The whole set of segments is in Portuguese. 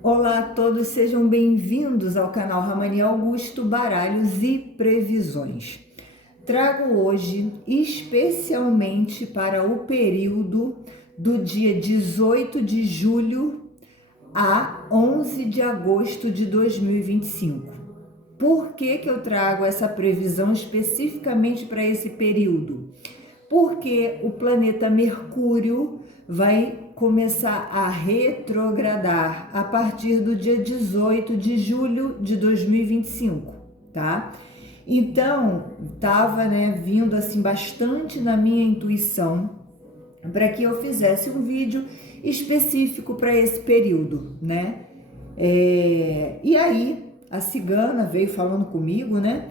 Olá a todos, sejam bem-vindos ao canal Ramani Augusto Baralhos e Previsões. Trago hoje especialmente para o período do dia 18 de julho a 11 de agosto de 2025. Por que eu trago essa previsão especificamente para esse período? Porque o planeta Mercúrio vai começar a retrogradar a partir do dia 18 de julho de 2025, tá? Então, tava, vindo assim bastante na minha intuição para que eu fizesse um vídeo específico para esse período, né? E aí, a cigana veio falando comigo, né,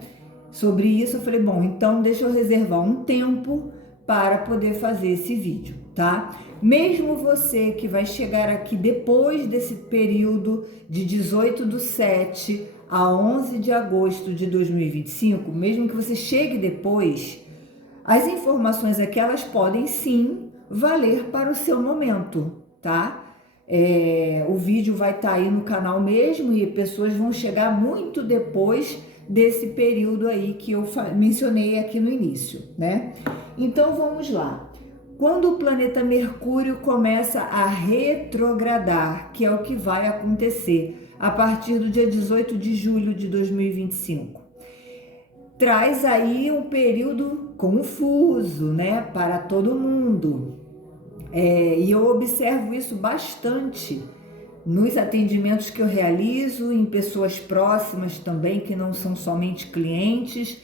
sobre isso. Eu falei, bom, então deixa eu reservar um tempo para poder fazer esse vídeo, tá? Mesmo você que vai chegar aqui depois desse período de 18/7 a 11 de agosto de 2025, mesmo que você chegue depois, as informações aqui, elas podem sim valer para o seu momento, tá? O vídeo vai estar aí no canal mesmo e pessoas vão chegar muito depois desse período aí que eu mencionei aqui no início, né? Então vamos lá. Quando o planeta Mercúrio começa a retrogradar, que é o que vai acontecer a partir do dia 18 de julho de 2025, traz aí um período confuso, né, para todo mundo. E eu observo isso bastante nos atendimentos que eu realizo, em pessoas próximas também, que não são somente clientes,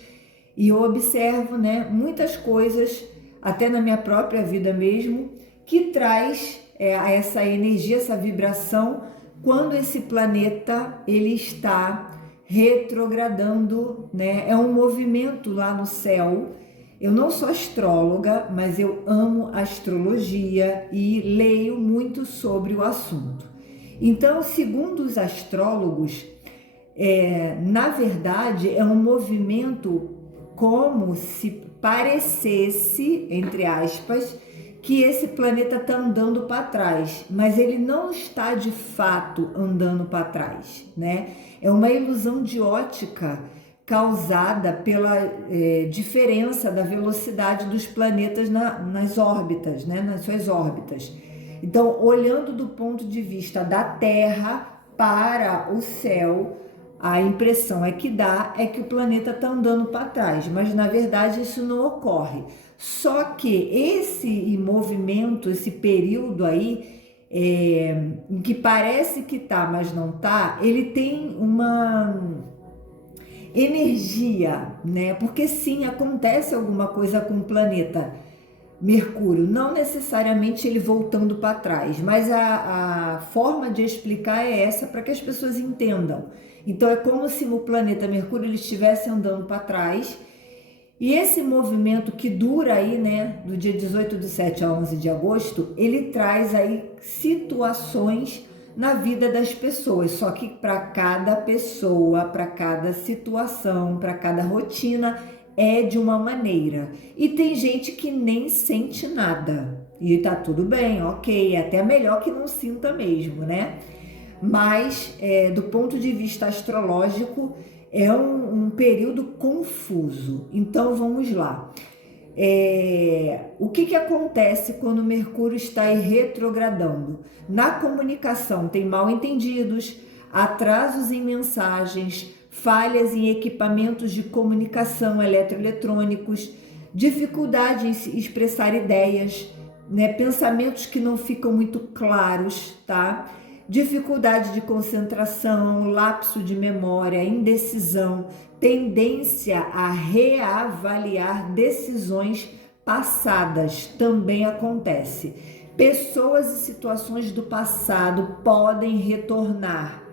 e eu observo, né, muitas coisas, até na minha própria vida mesmo, que traz essa energia, essa vibração, quando esse planeta ele está retrogradando, né? É um movimento lá no céu. Eu não sou astróloga, mas eu amo astrologia e leio muito sobre o assunto. Então, segundo os astrólogos, na verdade, é um movimento como se parecesse, entre aspas, que esse planeta está andando para trás, mas ele não está de fato andando para trás, né? É uma ilusão de ótica causada pela diferença da velocidade dos planetas nas órbitas, né? Nas suas órbitas. Então, olhando do ponto de vista da Terra para o céu, a impressão que dá é que o planeta está andando para trás, mas na verdade isso não ocorre. Só que esse movimento, esse período aí, em que parece que tá, mas não tá, ele tem uma energia, né? Porque sim, acontece alguma coisa com o planeta Mercúrio, não necessariamente ele voltando para trás, mas a forma de explicar é essa para que as pessoas entendam. Então é como se o planeta Mercúrio ele estivesse andando para trás, e esse movimento que dura aí, né, do dia 18/7 a 11 de agosto, ele traz aí situações na vida das pessoas, só que para cada pessoa, para cada situação, para cada rotina, é de uma maneira. E tem gente que nem sente nada. E tá tudo bem, ok, é até melhor que não sinta mesmo, né? Mas, do ponto de vista astrológico, é um período confuso. Então, vamos lá. O que acontece quando Mercúrio está retrogradando? Na comunicação, tem mal-entendidos, atrasos em mensagens, falhas em equipamentos de comunicação eletroeletrônicos, dificuldade em expressar ideias, né? Pensamentos que não ficam muito claros, tá? Dificuldade de concentração, lapso de memória, indecisão, tendência a reavaliar decisões passadas também acontece. Pessoas e situações do passado podem retornar,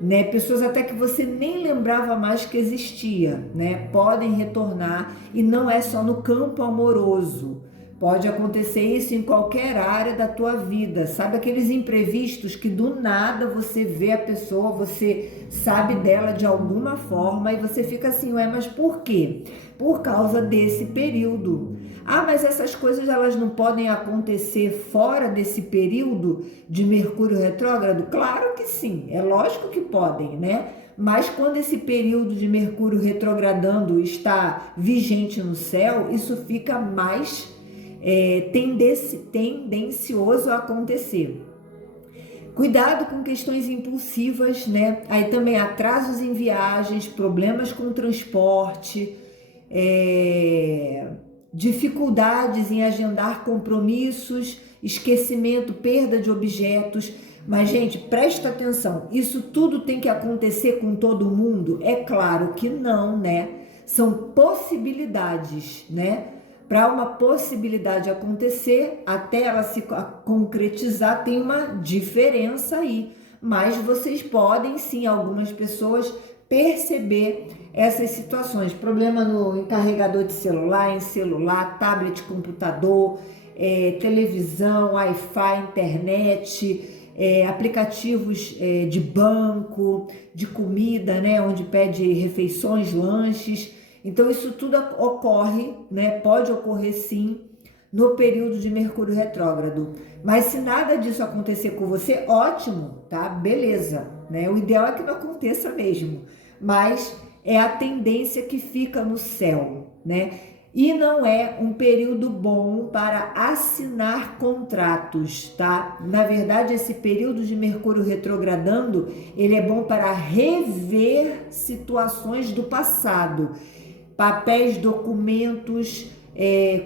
né? Pessoas até que você nem lembrava mais que existia, né? Podem retornar, e não é só no campo amoroso. Pode acontecer isso em qualquer área da tua vida. Sabe aqueles imprevistos que do nada você vê a pessoa, você sabe dela de alguma forma e você fica assim, ué, mas por quê? Por causa desse período. Ah, mas essas coisas elas não podem acontecer fora desse período de Mercúrio retrógrado? Claro que sim, é lógico que podem, né? Mas quando esse período de Mercúrio retrogradando está vigente no céu, isso fica mais tendencioso a acontecer. Cuidado com questões impulsivas, né? Aí também atrasos em viagens, problemas com transporte, dificuldades em agendar compromissos, esquecimento, perda de objetos. Mas, gente, presta atenção, isso tudo tem que acontecer com todo mundo? É claro que não, né? São possibilidades, né? Para uma possibilidade acontecer, até ela se concretizar, tem uma diferença aí. Mas vocês podem, sim, algumas pessoas, perceber essas situações. Problema no carregador de celular, em celular, tablet, computador, televisão, Wi-Fi, internet, aplicativos de banco, de comida, né, onde pede refeições, lanches. Então isso tudo ocorre, né, pode ocorrer sim no período de Mercúrio retrógrado. Mas se nada disso acontecer com você, ótimo, tá? Beleza, né? O ideal é que não aconteça mesmo, mas é a tendência que fica no céu, né? E não é um período bom para assinar contratos, tá? Na verdade, esse período de Mercúrio retrogradando, ele é bom para rever situações do passado, papéis, documentos,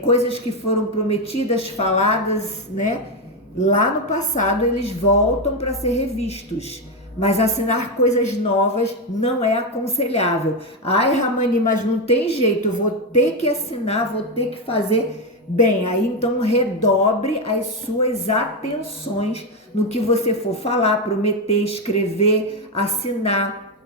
coisas que foram prometidas, faladas, né? Lá no passado, eles voltam para ser revistos. Mas assinar coisas novas não é aconselhável. Ai, Ramani, mas não tem jeito, eu vou ter que assinar, vou ter que fazer. Bem, aí então redobre as suas atenções no que você for falar, prometer, escrever, assinar,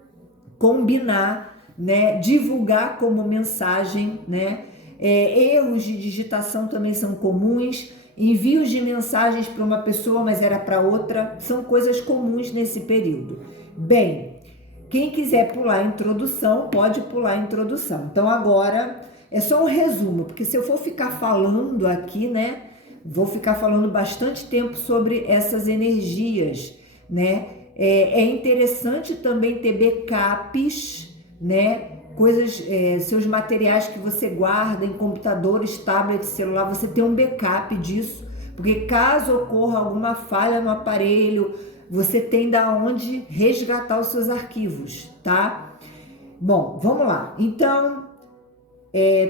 combinar, né? Divulgar como mensagem, né? Erros de digitação também são comuns. Envios de mensagens para uma pessoa, mas era para outra, são coisas comuns nesse período. Bem, quem quiser pular a introdução, pode pular a introdução. Então agora é só um resumo, porque se eu for ficar falando aqui, né, vou ficar falando bastante tempo sobre essas energias, né? É interessante também ter backups, né? Coisas, seus materiais que você guarda em computadores, tablets, celular, você tem um backup disso, porque caso ocorra alguma falha no aparelho, você tem da onde resgatar os seus arquivos, tá? Bom, vamos lá. Então,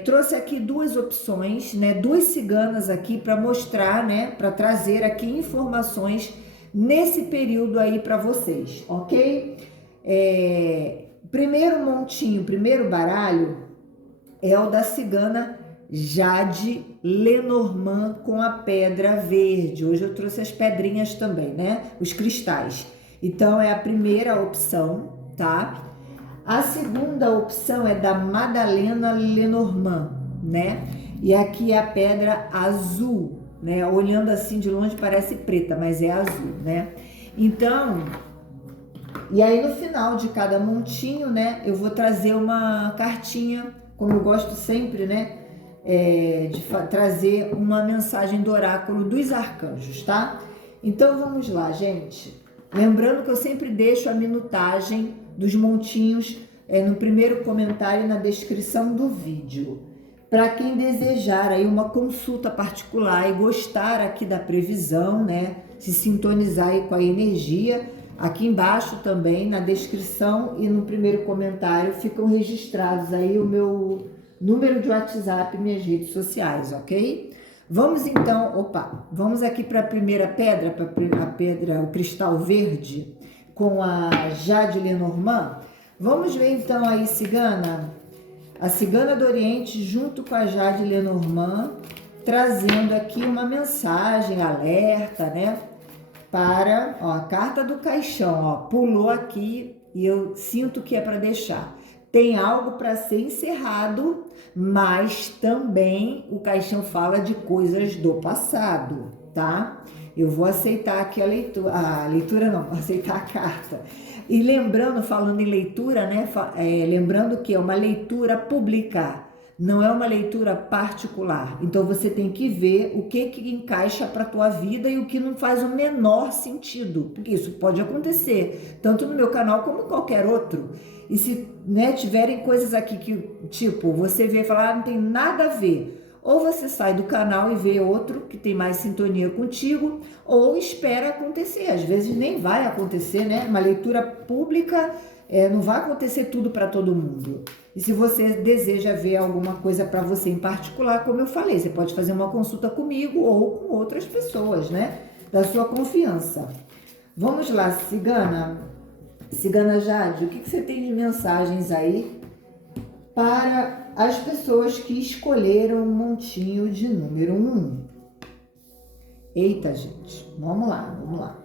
trouxe aqui duas opções, né? Duas ciganas aqui para mostrar, né? Para trazer aqui informações nesse período aí para vocês, ok? Primeiro montinho, primeiro baralho é o da cigana Jade Lenormand com a pedra verde. Hoje eu trouxe as pedrinhas também, né? Os cristais. Então é a primeira opção, tá? A segunda opção é da Madalena Lenormand, né? E aqui é a pedra azul, né? Olhando assim de longe parece preta, mas é azul, né? Então, e aí no final de cada montinho, né, eu vou trazer uma cartinha, como eu gosto sempre, né, de trazer uma mensagem do oráculo dos arcanjos, tá? Então vamos lá, gente. Lembrando que eu sempre deixo a minutagem dos montinhos no primeiro comentário e na descrição do vídeo. Para quem desejar aí uma consulta particular e gostar aqui da previsão, né, se sintonizar aí com a energia, aqui embaixo também, na descrição e no primeiro comentário, ficam registrados aí o meu número de WhatsApp e minhas redes sociais, ok? Vamos então, vamos aqui para a primeira pedra, a pedra, o cristal verde, com a Jade Lenormand. Vamos ver então aí, cigana, a cigana do Oriente junto com a Jade Lenormand, trazendo aqui uma mensagem, alerta, né? A carta do caixão, pulou aqui e eu sinto que é para deixar. tem algo para ser encerrado, mas também o caixão fala de coisas do passado, tá? Eu vou aceitar aqui a leitura não, vou aceitar a carta. E lembrando, falando em leitura, né? Lembrando que é uma leitura pública, não é uma leitura particular. Então você tem que ver o que encaixa para a tua vida e o que não faz o menor sentido, porque isso pode acontecer, tanto no meu canal como em qualquer outro. E se, né, tiverem coisas aqui que, tipo, você vê e fala, não tem nada a ver, ou você sai do canal e vê outro que tem mais sintonia contigo, ou espera acontecer. Às vezes nem vai acontecer, né? Uma leitura pública não vai acontecer tudo para todo mundo. E se você deseja ver alguma coisa para você em particular, como eu falei, você pode fazer uma consulta comigo ou com outras pessoas, né? Da sua confiança. Vamos lá, Cigana. Cigana Jade, o que você tem de mensagens aí para as pessoas que escolheram o montinho de número 1? Eita, gente, vamos lá, vamos lá.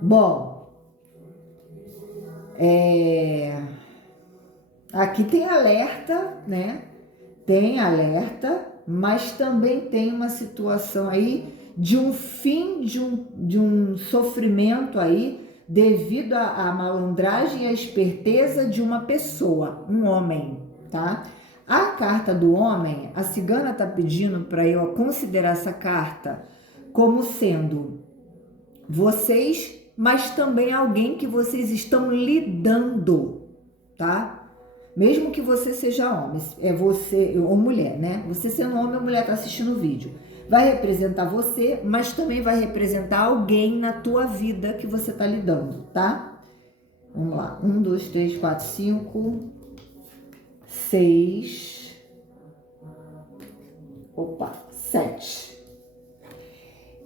Bom, aqui tem alerta, né? Tem alerta, mas também tem uma situação aí de um fim de um sofrimento aí devido à malandragem e à esperteza de uma pessoa, um homem, tá? A carta do homem, a cigana tá pedindo para eu considerar essa carta como sendo vocês, mas também alguém que vocês estão lidando, tá? Mesmo que você seja homem, é você ou mulher, né? Você sendo homem ou mulher tá assistindo o vídeo, vai representar você, mas também vai representar alguém na tua vida que você tá lidando, tá? Vamos lá, 1, 2, 3, 4, 5, 6, 7.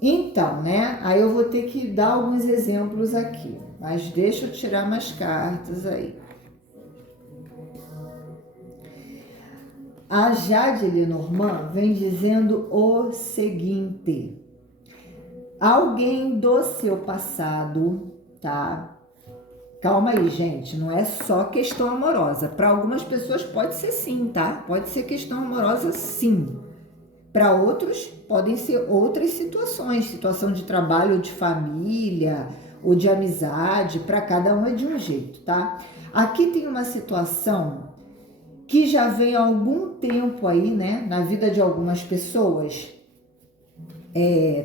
Então, né? Aí eu vou ter que dar alguns exemplos aqui, mas deixa eu tirar mais cartas aí. A Jade Lenormand vem dizendo o seguinte: alguém do seu passado, tá? Calma aí, gente, não é só questão amorosa. Para algumas pessoas pode ser sim, tá? Pode ser questão amorosa, sim. Para outros, podem ser outras situações, situação de trabalho, ou de família, ou de amizade, para cada um é de um jeito, tá? Aqui tem uma situação que já vem há algum tempo aí, né, na vida de algumas pessoas,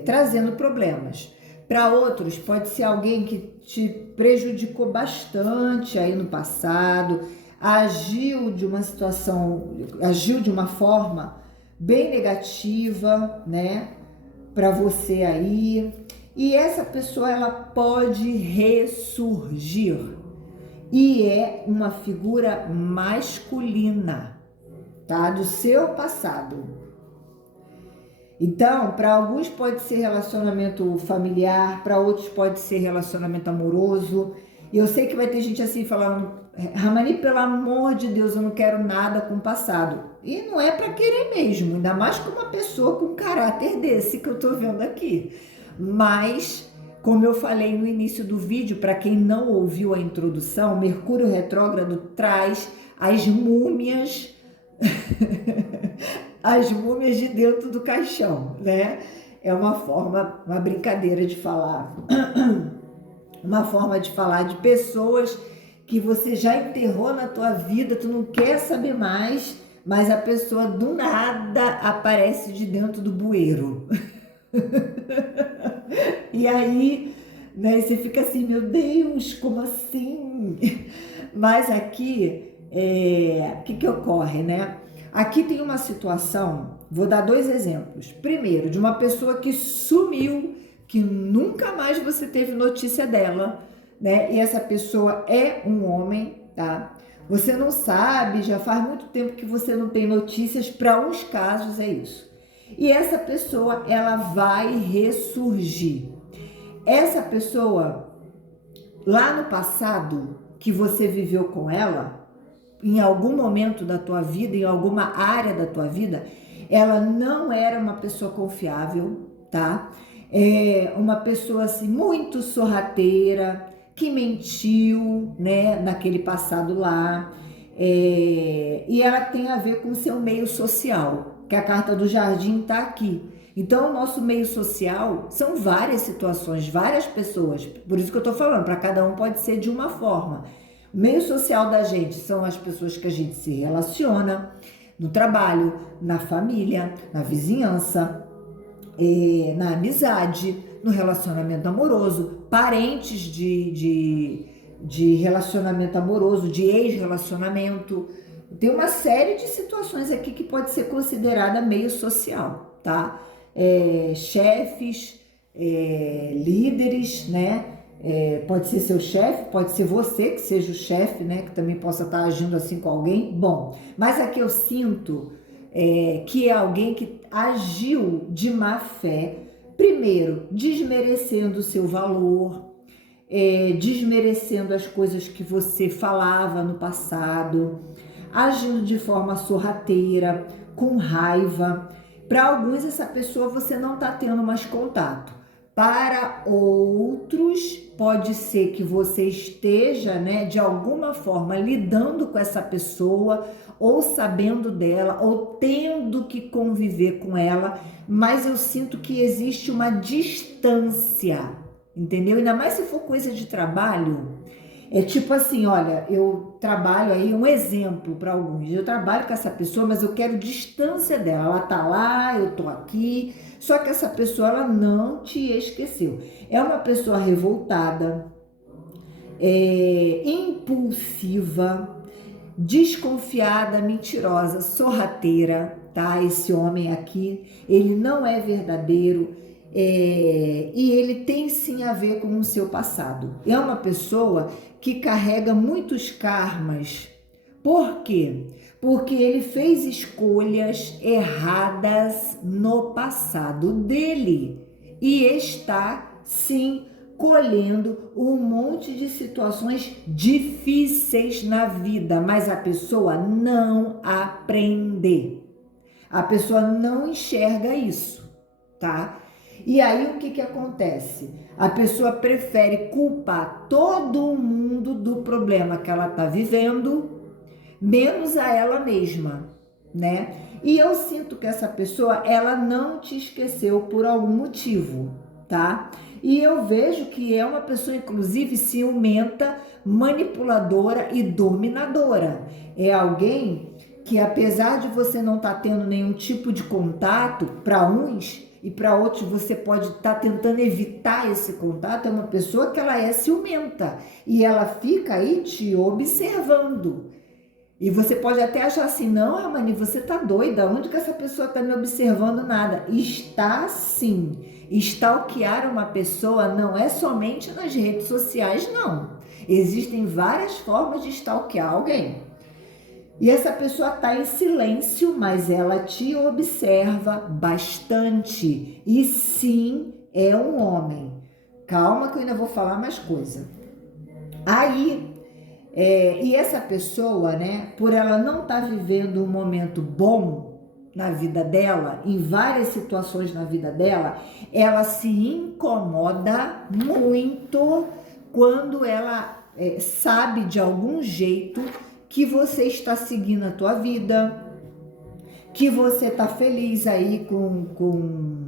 trazendo problemas. Para outros, pode ser alguém que te prejudicou bastante aí no passado, agiu de uma forma bem negativa, né, para você aí. E essa pessoa, ela pode ressurgir. E é uma figura masculina, tá? Do seu passado. Então, para alguns pode ser relacionamento familiar, para outros pode ser relacionamento amoroso. E eu sei que vai ter gente assim falando, Ramani, pelo amor de Deus, eu não quero nada com o passado. E não é para querer mesmo, ainda mais com uma pessoa com caráter desse que eu tô vendo aqui. Mas, como eu falei no início do vídeo, para quem não ouviu a introdução, Mercúrio retrógrado traz as múmias, as múmias de dentro do caixão, né? É uma brincadeira de falar, uma forma de falar de pessoas que você já enterrou na tua vida, tu não quer saber mais, mas a pessoa do nada aparece de dentro do bueiro. E aí, né, você fica assim, meu Deus, como assim? Mas aqui, o que ocorre, né? Aqui tem uma situação, vou dar 2 exemplos. Primeiro, de uma pessoa que sumiu, que nunca mais você teve notícia dela, né? E essa pessoa é um homem, tá? Você não sabe, já faz muito tempo que você não tem notícias, para uns casos é isso. E essa pessoa, ela vai ressurgir. Essa pessoa, lá no passado, que você viveu com ela, em algum momento da tua vida, em alguma área da tua vida, ela não era uma pessoa confiável, tá? Uma pessoa assim, muito sorrateira, que mentiu, né, naquele passado lá. E ela tem a ver com o seu meio social, que a carta do jardim está aqui. Então, o nosso meio social são várias situações, várias pessoas. Por isso que eu estou falando, para cada um pode ser de uma forma. O meio social da gente são as pessoas que a gente se relaciona no trabalho, na família, na vizinhança, na amizade, no relacionamento amoroso, parentes de relacionamento amoroso, de ex-relacionamento. Tem uma série de situações aqui que pode ser considerada meio social, tá? Chefes, líderes, né? Pode ser seu chefe, pode ser você que seja o chefe, né? Que também possa estar agindo assim com alguém. Bom, mas aqui eu sinto que é alguém que agiu de má fé, primeiro desmerecendo o seu valor, desmerecendo as coisas que você falava no passado, agindo de forma sorrateira, com raiva. Para alguns, essa pessoa você não está tendo mais contato. Para outros, pode ser que você esteja, né, de alguma forma lidando com essa pessoa, ou sabendo dela, ou tendo que conviver com ela, mas eu sinto que existe uma distância, entendeu? Ainda mais se for coisa de trabalho. É tipo assim, olha, eu trabalho aí, um exemplo para alguns, eu trabalho com essa pessoa, mas eu quero distância dela, ela tá lá, eu tô aqui, só que essa pessoa, ela não te esqueceu. É uma pessoa revoltada, impulsiva, desconfiada, mentirosa, sorrateira, tá? Esse homem aqui, ele não é verdadeiro, e ele tem sim a ver com o seu passado. É uma pessoa que carrega muitos karmas. Por quê? Porque ele fez escolhas erradas no passado dele e está sim colhendo um monte de situações difíceis na vida, mas a pessoa não aprende. A pessoa não enxerga isso, tá? E aí o que acontece? A pessoa prefere culpar todo mundo do problema que ela tá vivendo, menos a ela mesma, né? E eu sinto que essa pessoa, ela não te esqueceu por algum motivo, tá? E eu vejo que é uma pessoa, inclusive, ciumenta, manipuladora e dominadora. É alguém que, apesar de você não estar tendo nenhum tipo de contato, para uns e para outros você pode estar tentando evitar esse contato, é uma pessoa que ela é ciumenta e ela fica aí te observando. E você pode até achar assim, não, Ramani, você tá doida, onde que essa pessoa tá me observando? Nada. Está sim. Stalkear uma pessoa não é somente nas redes sociais, não. Existem várias formas de stalkear alguém. E essa pessoa tá em silêncio, mas ela te observa bastante. E sim, é um homem. Calma que eu ainda vou falar mais coisa. Aí... e essa pessoa, né, por ela não estar vivendo um momento bom na vida dela, em várias situações na vida dela, ela se incomoda muito quando ela sabe de algum jeito que você está seguindo a tua vida, que você está feliz aí com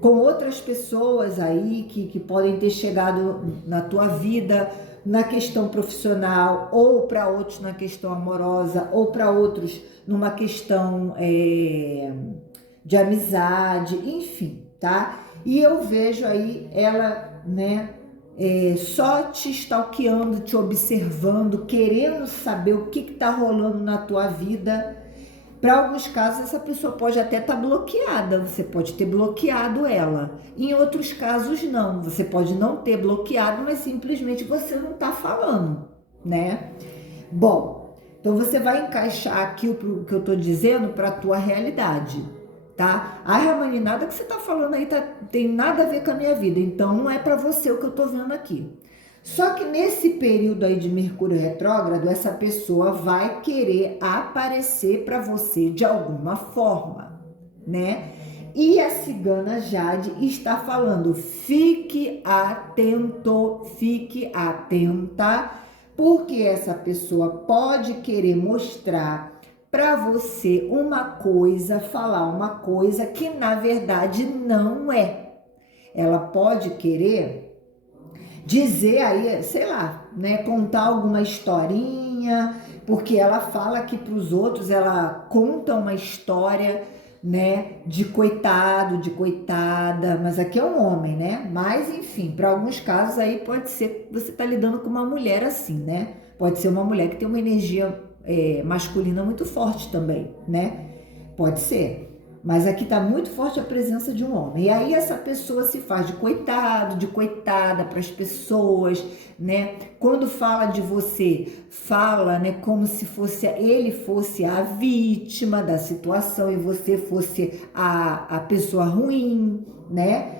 outras pessoas aí que podem ter chegado na tua vida, na questão profissional, ou para outros na questão amorosa, ou para outros numa questão de amizade, enfim, tá? E eu vejo aí ela, né, só te stalkeando, te observando, querendo saber o que tá rolando na tua vida. Para alguns casos, essa pessoa pode até estar bloqueada, você pode ter bloqueado ela. Em outros casos, não. Você pode não ter bloqueado, mas simplesmente você não está falando, né? Bom, então você vai encaixar aqui o que eu estou dizendo para a tua realidade, tá? Ai, Ramani, nada que você está falando aí tem nada a ver com a minha vida, então não é para você o que eu estou vendo aqui. Só que nesse período aí de Mercúrio retrógrado, essa pessoa vai querer aparecer para você de alguma forma, né? E a cigana Jade está falando: fique atento, fique atenta, porque essa pessoa pode querer mostrar para você uma coisa, falar uma coisa que na verdade não é. Ela pode querer dizer aí, sei lá, né, contar alguma historinha, porque ela fala que para os outros ela conta uma história, né, de coitado, de coitada, mas aqui é um homem, né? Mas enfim, para alguns casos aí pode ser que você tá lidando com uma mulher assim, né? Pode ser uma mulher que tem uma energia masculina muito forte também, né? Pode ser. Mas aqui está muito forte a presença de um homem. E aí essa pessoa se faz de coitado, de coitada para as pessoas, né? Quando fala de você, fala, né, como se fosse ele fosse a vítima da situação e você fosse a pessoa ruim, né?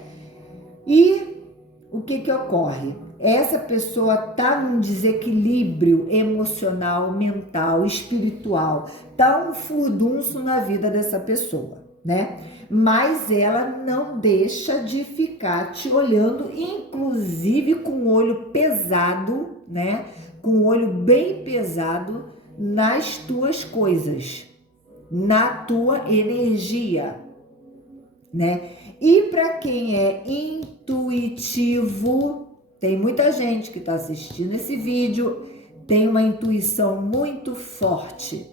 E o que ocorre? Essa pessoa está num desequilíbrio emocional, mental, espiritual. Tá um furdunço na vida dessa pessoa, né? Mas ela não deixa de ficar te olhando, inclusive com o olho pesado, né? Com o olho bem pesado nas tuas coisas, na tua energia, né? E para quem é intuitivo, tem muita gente que está assistindo esse vídeo, tem uma intuição muito forte,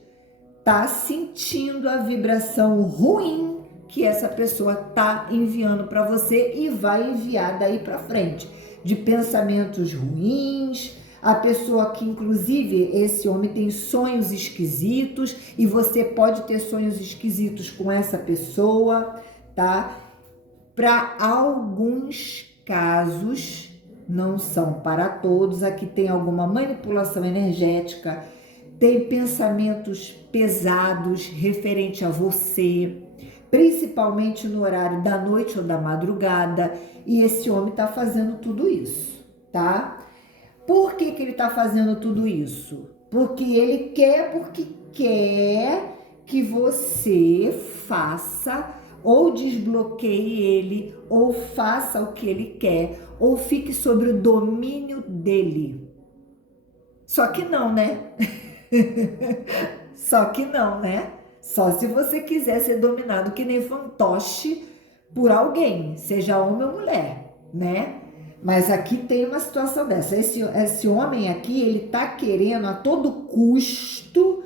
tá sentindo a vibração ruim que essa pessoa tá enviando para você e vai enviar daí para frente, de pensamentos ruins. A pessoa que, inclusive, esse homem tem sonhos esquisitos e você pode ter sonhos esquisitos com essa pessoa, tá? Para alguns casos, não são para todos, aqui tem alguma manipulação energética, tem pensamentos pesados referente a você, principalmente no horário da noite ou da madrugada, e esse homem está fazendo tudo isso, tá? Por que ele está fazendo tudo isso? Porque porque quer que você faça ou desbloqueie ele, ou faça o que ele quer, ou fique sobre o domínio dele. Só que não, né? Só que não, né? Só se você quiser ser dominado que nem fantoche por alguém, seja homem ou mulher, né? Mas aqui tem uma situação dessa. Esse homem aqui, ele tá querendo a todo custo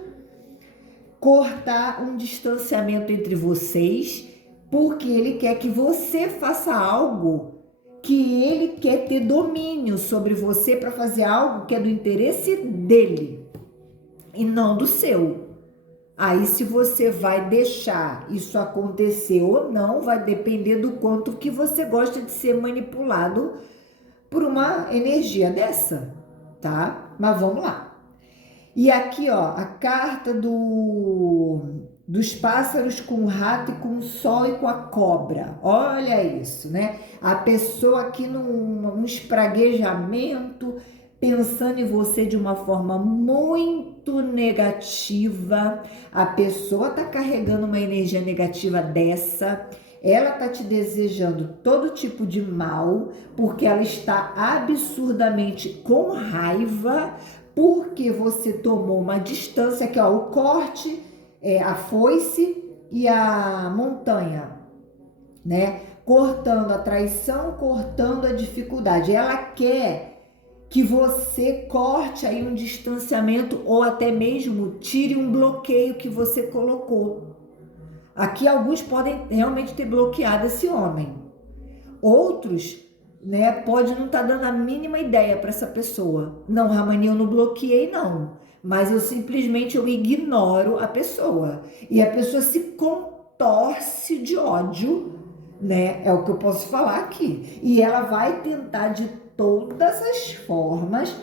cortar um distanciamento entre vocês, porque ele quer que você faça algo que ele quer ter domínio sobre você para fazer algo que é do interesse dele e não do seu. Aí, se você vai deixar isso acontecer ou não, vai depender do quanto que você gosta de ser manipulado por uma energia dessa, tá? Mas vamos lá. E aqui, ó, a carta dos pássaros com o rato e com o sol e com a cobra. Olha isso, né? A pessoa aqui num espraguejamento, pensando em você de uma forma muito negativa. A pessoa tá carregando uma energia negativa dessa. Ela tá te desejando todo tipo de mal, porque ela está absurdamente com raiva, porque você tomou uma distância, que ó, o corte, a foice e a montanha, né? Cortando a traição, cortando a dificuldade. Ela quer que você corte aí um distanciamento ou até mesmo tire um bloqueio que você colocou. Aqui alguns podem realmente ter bloqueado esse homem. Outros, né, pode não estar dando a mínima ideia para essa pessoa. Não, Ramani, eu não bloqueei não, mas eu simplesmente ignoro a pessoa. E a pessoa se contorce de ódio, né? É o que eu posso falar aqui. E ela vai tentar de todas as formas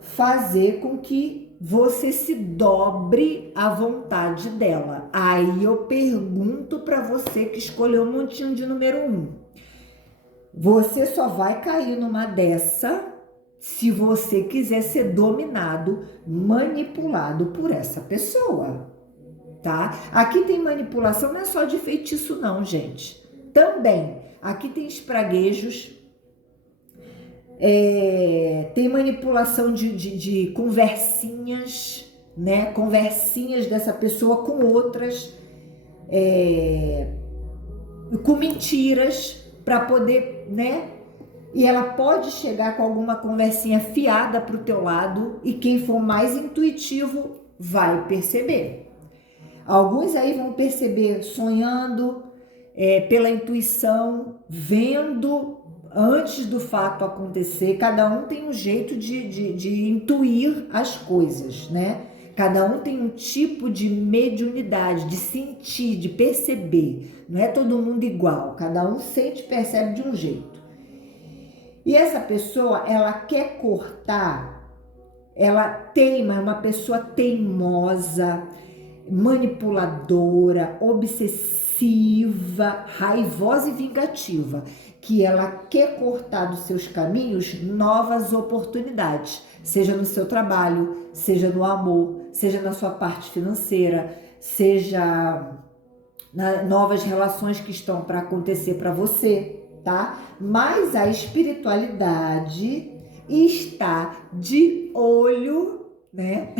fazer com que você se dobre à vontade dela. Aí eu pergunto para você que escolheu o montinho de número 1. Você só vai cair numa dessa se você quiser ser dominado, manipulado por essa pessoa, tá? Aqui tem manipulação, não é só de feitiço não, gente. Também, aqui tem espraguejos, tem manipulação de conversinhas, né? Conversinhas dessa pessoa com outras, com mentiras, para poder, né? E ela pode chegar com alguma conversinha fiada para o teu lado, e quem for mais intuitivo vai perceber. Alguns aí vão perceber sonhando, pela intuição, vendo antes do fato acontecer. Cada um tem um jeito de intuir as coisas, né? Cada um tem um tipo de mediunidade, de sentir, de perceber. Não é todo mundo igual, cada um sente e percebe de um jeito. E essa pessoa, ela quer cortar, ela teima, é uma pessoa teimosa, manipuladora, obsessiva, raivosa e vingativa, que ela quer cortar dos seus caminhos novas oportunidades, seja no seu trabalho, seja no amor, seja na sua parte financeira, seja novas relações que estão para acontecer para você, tá? Mas a espiritualidade está de olho, né?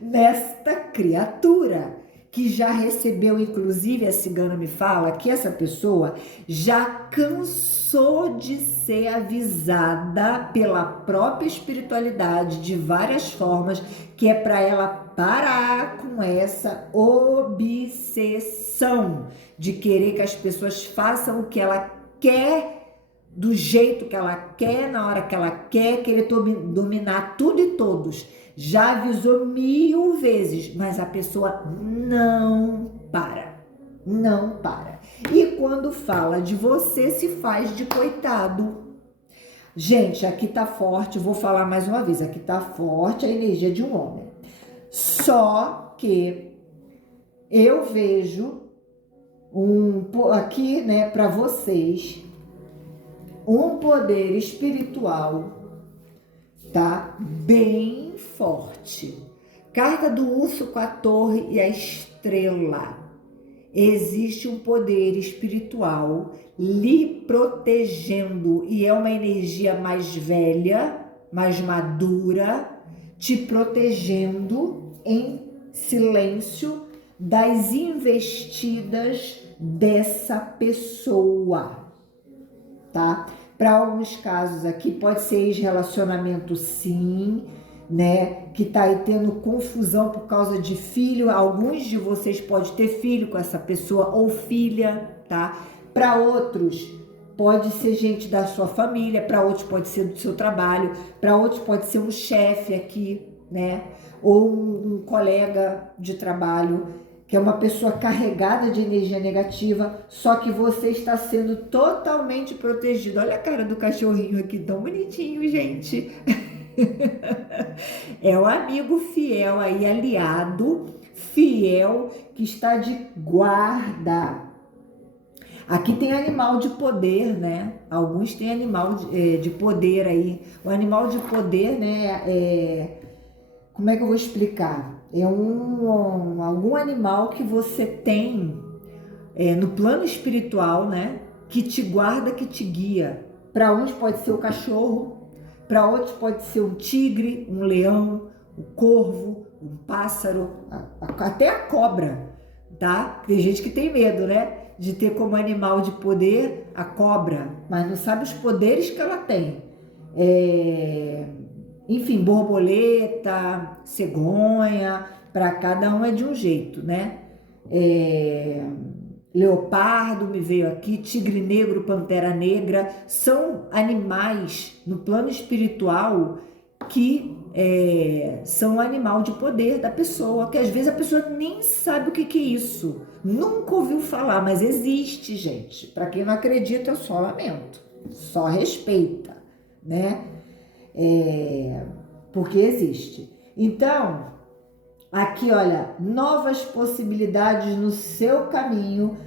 Nesta criatura que já recebeu, inclusive a cigana me fala que essa pessoa já cansou de ser avisada pela própria espiritualidade de várias formas, que é para ela parar com essa obsessão de querer que as pessoas façam o que ela quer, do jeito que ela quer, na hora que ela quer, querer dominar tudo e todos. Já avisou 1000 vezes, mas a pessoa não para, não para. E quando fala de você, se faz de coitado. Gente, aqui tá forte, vou falar mais uma vez, aqui tá forte a energia de um homem. Só que eu vejo aqui, né, para vocês, um poder espiritual, tá? Bem forte. Carta do urso com a torre e a estrela. Existe um poder espiritual lhe protegendo, e é uma energia mais velha, mais madura, te protegendo em silêncio das investidas dessa pessoa, tá? Para alguns casos aqui pode ser ex-relacionamento, sim, né? Que tá aí tendo confusão por causa de filho. Alguns de vocês podem ter filho com essa pessoa ou filha, tá? Para outros pode ser gente da sua família, para outros pode ser do seu trabalho, para outros pode ser um chefe aqui, né? Ou um colega de trabalho, que é uma pessoa carregada de energia negativa, só que você está sendo totalmente protegido. Olha a cara do cachorrinho aqui, tão bonitinho, gente. É o amigo fiel aí, aliado, fiel, que está de guarda. Aqui tem animal de poder, né? Alguns têm animal de poder aí. O animal de poder, né? Como é que eu vou explicar? É algum animal que você tem no plano espiritual, né? Que te guarda, que te guia. Para uns pode ser o cachorro, para outros pode ser um tigre, um leão, um corvo, um pássaro, até a cobra, tá? Tem gente que tem medo, né? De ter como animal de poder a cobra, mas não sabe os poderes que ela tem. Enfim, borboleta, cegonha, para cada um é de um jeito, né? Leopardo me veio aqui, tigre negro, pantera negra, são animais no plano espiritual que são animal de poder da pessoa, que às vezes a pessoa nem sabe o que é isso, nunca ouviu falar, mas existe, gente. Para quem não acredita, eu só lamento, só respeita, né? Porque existe. Então, aqui, olha, novas possibilidades no seu caminho.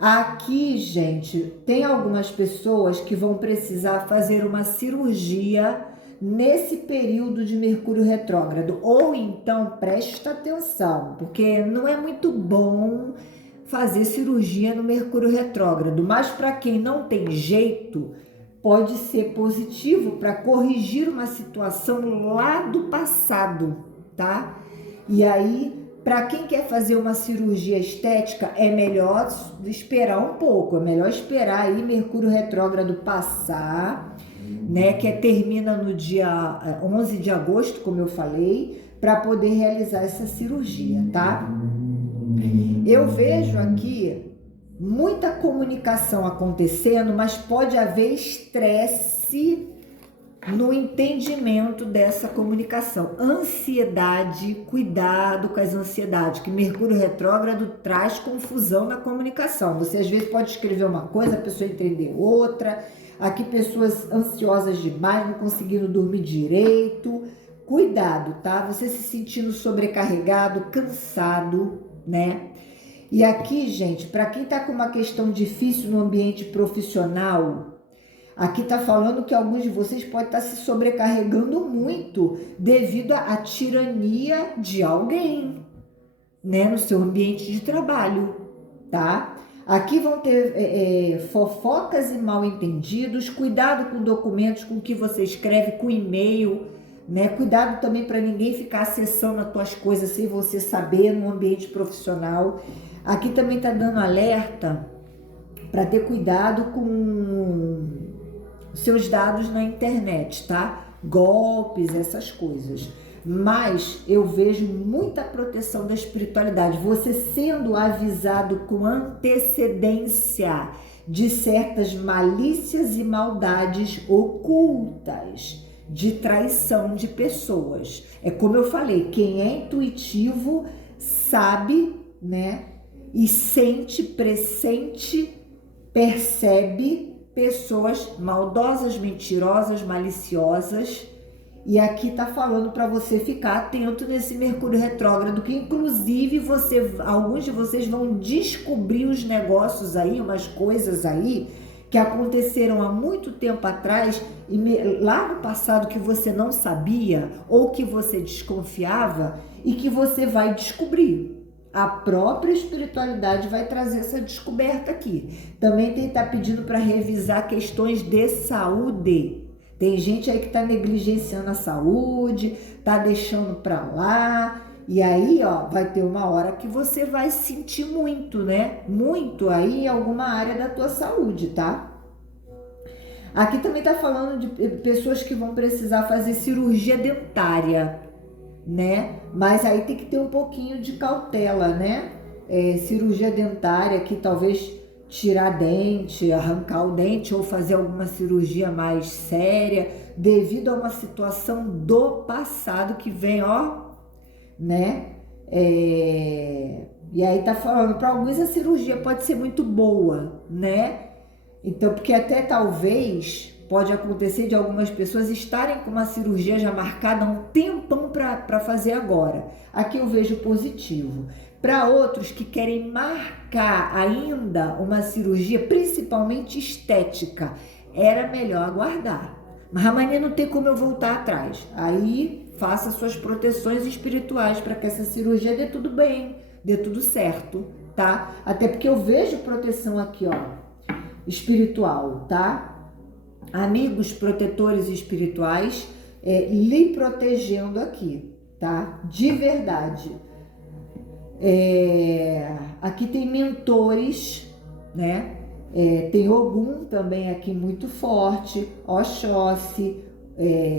Aqui, gente, tem algumas pessoas que vão precisar fazer uma cirurgia nesse período de Mercúrio retrógrado. Ou então, presta atenção, porque não é muito bom fazer cirurgia no Mercúrio retrógrado, mas para quem não tem jeito, pode ser positivo para corrigir uma situação lá do passado, tá? E aí, para quem quer fazer uma cirurgia estética, é melhor esperar um pouco, é melhor esperar aí Mercúrio retrógrado passar, né, que termina no dia 11 de agosto, como eu falei, para poder realizar essa cirurgia, tá? Eu vejo aqui muita comunicação acontecendo, mas pode haver estresse no entendimento dessa comunicação. Ansiedade, cuidado com as ansiedades, que Mercúrio retrógrado traz confusão na comunicação. Você às vezes pode escrever uma coisa, a pessoa entender outra. Aqui pessoas ansiosas demais, não conseguindo dormir direito. Cuidado, tá? Você se sentindo sobrecarregado, cansado, né? E aqui, gente, para quem tá com uma questão difícil no ambiente profissional, aqui tá falando que alguns de vocês podem estar se sobrecarregando muito devido à tirania de alguém, né, no seu ambiente de trabalho, tá? Aqui vão ter fofocas e mal-entendidos, cuidado com documentos, com o que você escreve, com e-mail, né? Cuidado também para ninguém ficar acessando as tuas coisas sem você saber no ambiente profissional. Aqui também tá dando alerta para ter cuidado com seus dados na internet, tá? Golpes, essas coisas. Mas eu vejo muita proteção da espiritualidade, você sendo avisado com antecedência de certas malícias e maldades ocultas, de traição de pessoas. É como eu falei, quem é intuitivo sabe, né? E sente, pressente, percebe pessoas maldosas, mentirosas, maliciosas. E aqui tá falando para você ficar atento nesse Mercúrio retrógrado, que inclusive alguns de vocês vão descobrir os negócios aí, umas coisas aí que aconteceram há muito tempo atrás, lá no passado, que você não sabia ou que você desconfiava e que você vai descobrir. A própria espiritualidade vai trazer essa descoberta aqui. Também tem que estar pedindo para revisar questões de saúde. Tem gente aí que está negligenciando a saúde, está deixando para lá. E aí, ó, vai ter uma hora que você vai sentir muito, né? Muito aí em alguma área da tua saúde, tá? Aqui também tá falando de pessoas que vão precisar fazer cirurgia dentária, né? Mas aí tem que ter um pouquinho de cautela, né? Cirurgia dentária, que talvez tirar dente, arrancar o dente ou fazer alguma cirurgia mais séria, devido a uma situação do passado que vem, ó, né? E aí tá falando, para alguns a cirurgia pode ser muito boa, né? Então, porque até talvez pode acontecer de algumas pessoas estarem com uma cirurgia já marcada há um tempão para fazer agora. Aqui eu vejo positivo. Para outros que querem marcar ainda uma cirurgia, principalmente estética, era melhor aguardar. Mas amanhã não tem como eu voltar atrás. Aí faça suas proteções espirituais para que essa cirurgia dê tudo bem, dê tudo certo, tá? Até porque eu vejo proteção aqui, ó, espiritual, tá? Amigos protetores espirituais lhe protegendo aqui, tá? De verdade. Aqui tem mentores, né? Tem Ogum também aqui muito forte, Oxóssi,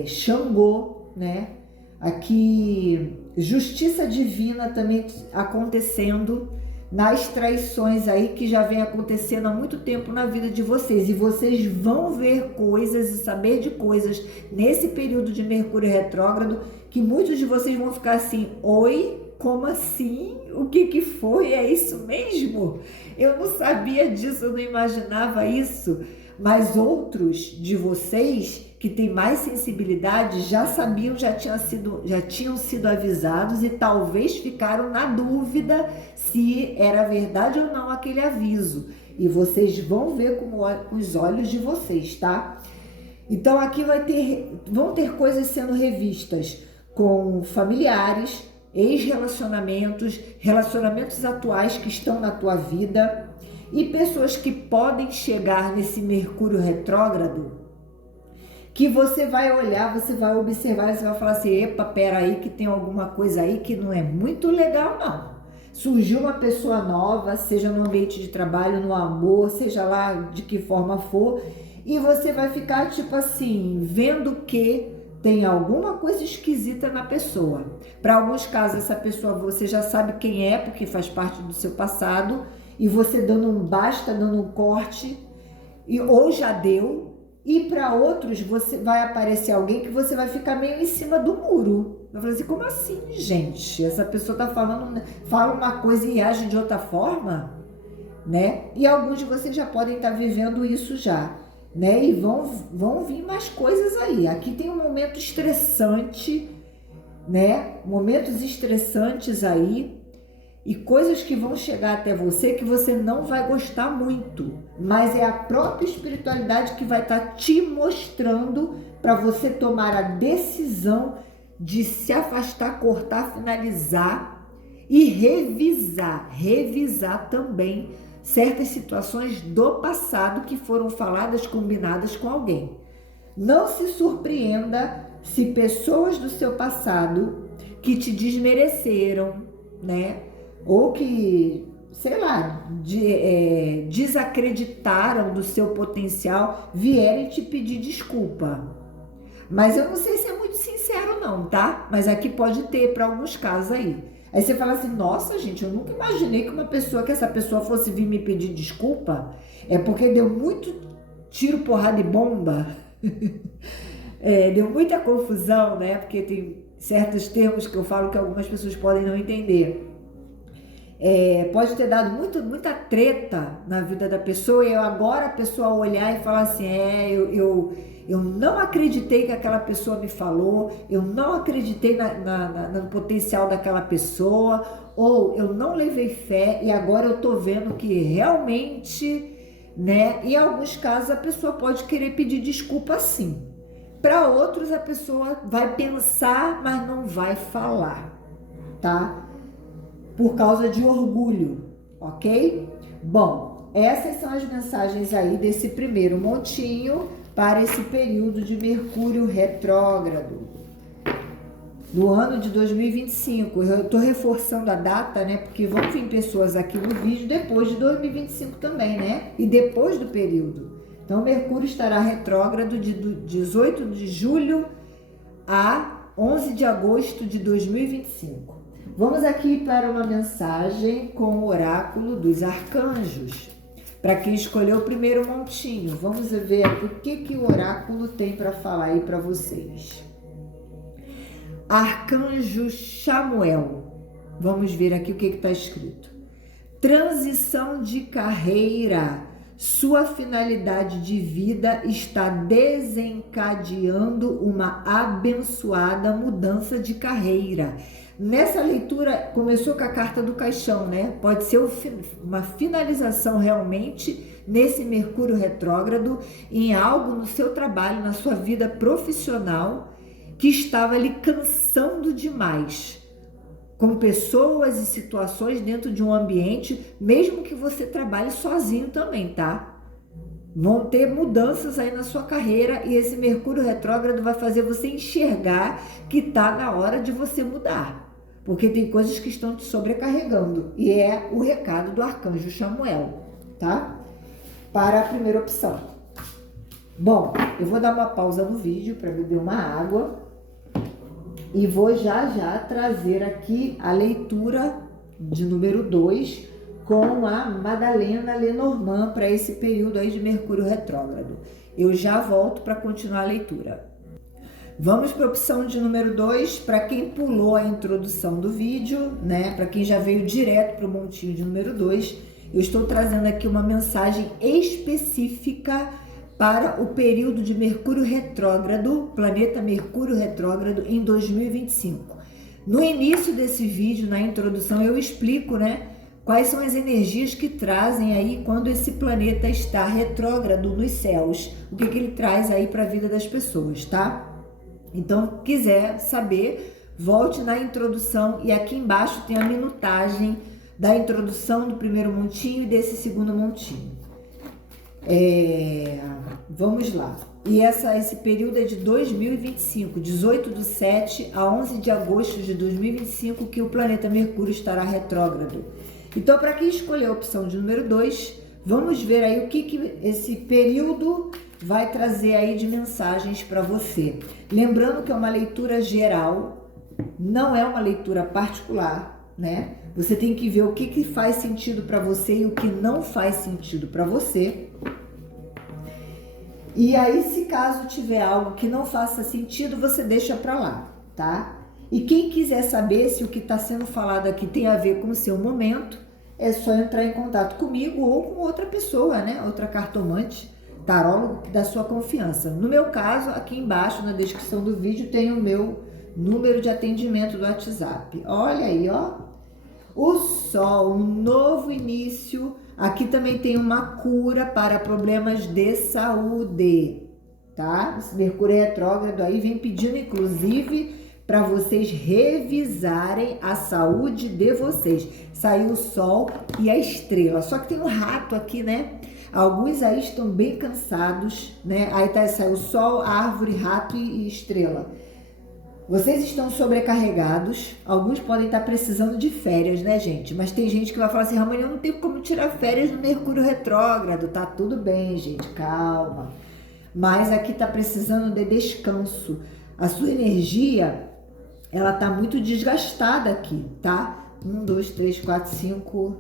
Xangô, né? Aqui justiça divina também acontecendo nas traições aí que já vem acontecendo há muito tempo na vida de vocês, e vocês vão ver coisas e saber de coisas nesse período de Mercúrio retrógrado que muitos de vocês vão ficar assim, oi, como assim? O que foi? É isso mesmo? Eu não sabia disso, eu não imaginava isso. Mas outros de vocês que têm mais sensibilidade já sabiam, já tinham sido avisados e talvez ficaram na dúvida se era verdade ou não aquele aviso. e vocês vão ver com os olhos de vocês, tá? Então aqui vão ter coisas sendo revistas com familiares, ex-relacionamentos, relacionamentos atuais que estão na tua vida e pessoas que podem chegar nesse Mercúrio retrógrado, que você vai olhar, você vai observar, você vai falar assim, epa, peraí que tem alguma coisa aí que não é muito legal não. Surgiu uma pessoa nova, seja no ambiente de trabalho, no amor, seja lá de que forma for, e você vai ficar tipo assim, vendo que tem alguma coisa esquisita na pessoa. Para alguns casos, essa pessoa você já sabe quem é, porque faz parte do seu passado, e você dando um basta, dando um corte, ou já deu. E para outros, você vai aparecer alguém que você vai ficar meio em cima do muro. Vai falar assim, como assim, gente? Essa pessoa tá fala uma coisa e age de outra forma, né? E alguns de vocês já podem estar vivendo isso já, né? E vão vir mais coisas aí. Aqui tem um momento estressante, né? Momentos estressantes aí e coisas que vão chegar até você que você não vai gostar muito, mas é a própria espiritualidade que vai estar te mostrando para você tomar a decisão de se afastar, cortar, finalizar e revisar também certas situações do passado que foram faladas, combinadas com alguém. Não se surpreenda se pessoas do seu passado que te desmereceram, né? Ou que, sei lá, desacreditaram do seu potencial, vierem te pedir desculpa. Mas eu não sei se é muito sincero não, tá? Mas aqui pode ter para alguns casos aí. Aí você fala assim, nossa gente, eu nunca imaginei que essa pessoa fosse vir me pedir desculpa. É porque deu muito tiro, porrada e bomba. Deu muita confusão, né? Porque tem certos termos que eu falo que algumas pessoas podem não entender. Pode ter dado muita treta na vida da pessoa e agora a pessoa olhar e falar assim, eu não acreditei que aquela pessoa me falou, eu não acreditei no potencial daquela pessoa, ou eu não levei fé e agora eu tô vendo que realmente, né? E em alguns casos a pessoa pode querer pedir desculpa sim. Para outros a pessoa vai pensar, mas não vai falar, tá? Por causa de orgulho, ok? Bom, essas são as mensagens aí desse primeiro montinho para esse período de Mercúrio retrógrado no ano de 2025. Eu tô reforçando a data, né? Porque vão vir pessoas aqui no vídeo depois de 2025 também, né? E depois do período. Então, Mercúrio estará retrógrado de 18 de julho a 11 de agosto de 2025. Vamos aqui para uma mensagem com o oráculo dos arcanjos. Para quem escolheu o primeiro montinho, vamos ver o que o oráculo tem para falar aí para vocês. Arcanjo Chamuel. Vamos ver aqui o que está escrito. Transição de carreira. Sua finalidade de vida está desencadeando uma abençoada mudança de carreira. Nessa leitura, começou com a carta do caixão, né? Pode ser uma finalização realmente nesse Mercúrio retrógrado em algo no seu trabalho, na sua vida profissional, que estava lhe cansando demais. Com pessoas e situações dentro de um ambiente, mesmo que você trabalhe sozinho também, tá? Vão ter mudanças aí na sua carreira e esse Mercúrio retrógrado vai fazer você enxergar que tá na hora de você mudar. Porque tem coisas que estão te sobrecarregando e é o recado do Arcanjo Chamuel, tá? Para a primeira opção. Bom, eu vou dar uma pausa no vídeo para beber uma água. E vou já trazer aqui a leitura de número 2 com a Madalena Lenormand para esse período aí de Mercúrio retrógrado. Eu já volto para continuar a leitura. Vamos para a opção de número 2, para quem pulou a introdução do vídeo, né? Para quem já veio direto para o montinho de número 2, eu estou trazendo aqui uma mensagem específica para o período de Mercúrio retrógrado, planeta Mercúrio retrógrado em 2025. No início desse vídeo, na introdução, eu explico, né, quais são as energias que trazem aí quando esse planeta está retrógrado nos céus, o que ele traz aí para a vida das pessoas, tá? Então, quiser saber, volte na introdução e aqui embaixo tem a minutagem da introdução do primeiro montinho e desse segundo montinho. Vamos lá. E esse período é de 2025, 18/7 a 11 de agosto de 2025, que o planeta Mercúrio estará retrógrado. Então, para quem escolher a opção de número 2, vamos ver aí o que esse período vai trazer aí de mensagens para você. Lembrando que é uma leitura geral, não é uma leitura particular, né? Você tem que ver o que faz sentido para você e o que não faz sentido para você. E aí, se caso tiver algo que não faça sentido, você deixa para lá, tá? E quem quiser saber se o que está sendo falado aqui tem a ver com o seu momento, é só entrar em contato comigo ou com outra pessoa, né? Outra cartomante, tarólogo da sua confiança. No meu caso, aqui embaixo na descrição do vídeo tem o meu número de atendimento do WhatsApp. Olha aí, ó. O Sol, um novo início. Aqui também tem uma cura para problemas de saúde, tá? Esse Mercúrio retrógrado aí vem pedindo, inclusive, para vocês revisarem a saúde de vocês. Saiu o Sol e a estrela. Só que tem um rato aqui, né? Alguns aí estão bem cansados, né? Aí saiu o Sol, árvore, rato e estrela. Vocês estão sobrecarregados, alguns podem estar precisando de férias, né, gente? Mas tem gente que vai falar assim, Ramani, eu não tenho como tirar férias no Mercúrio retrógrado. Tá tudo bem, gente, calma. Mas aqui tá precisando de descanso. A sua energia, ela tá muito desgastada aqui, tá? 1, 2, 3, 4, 5,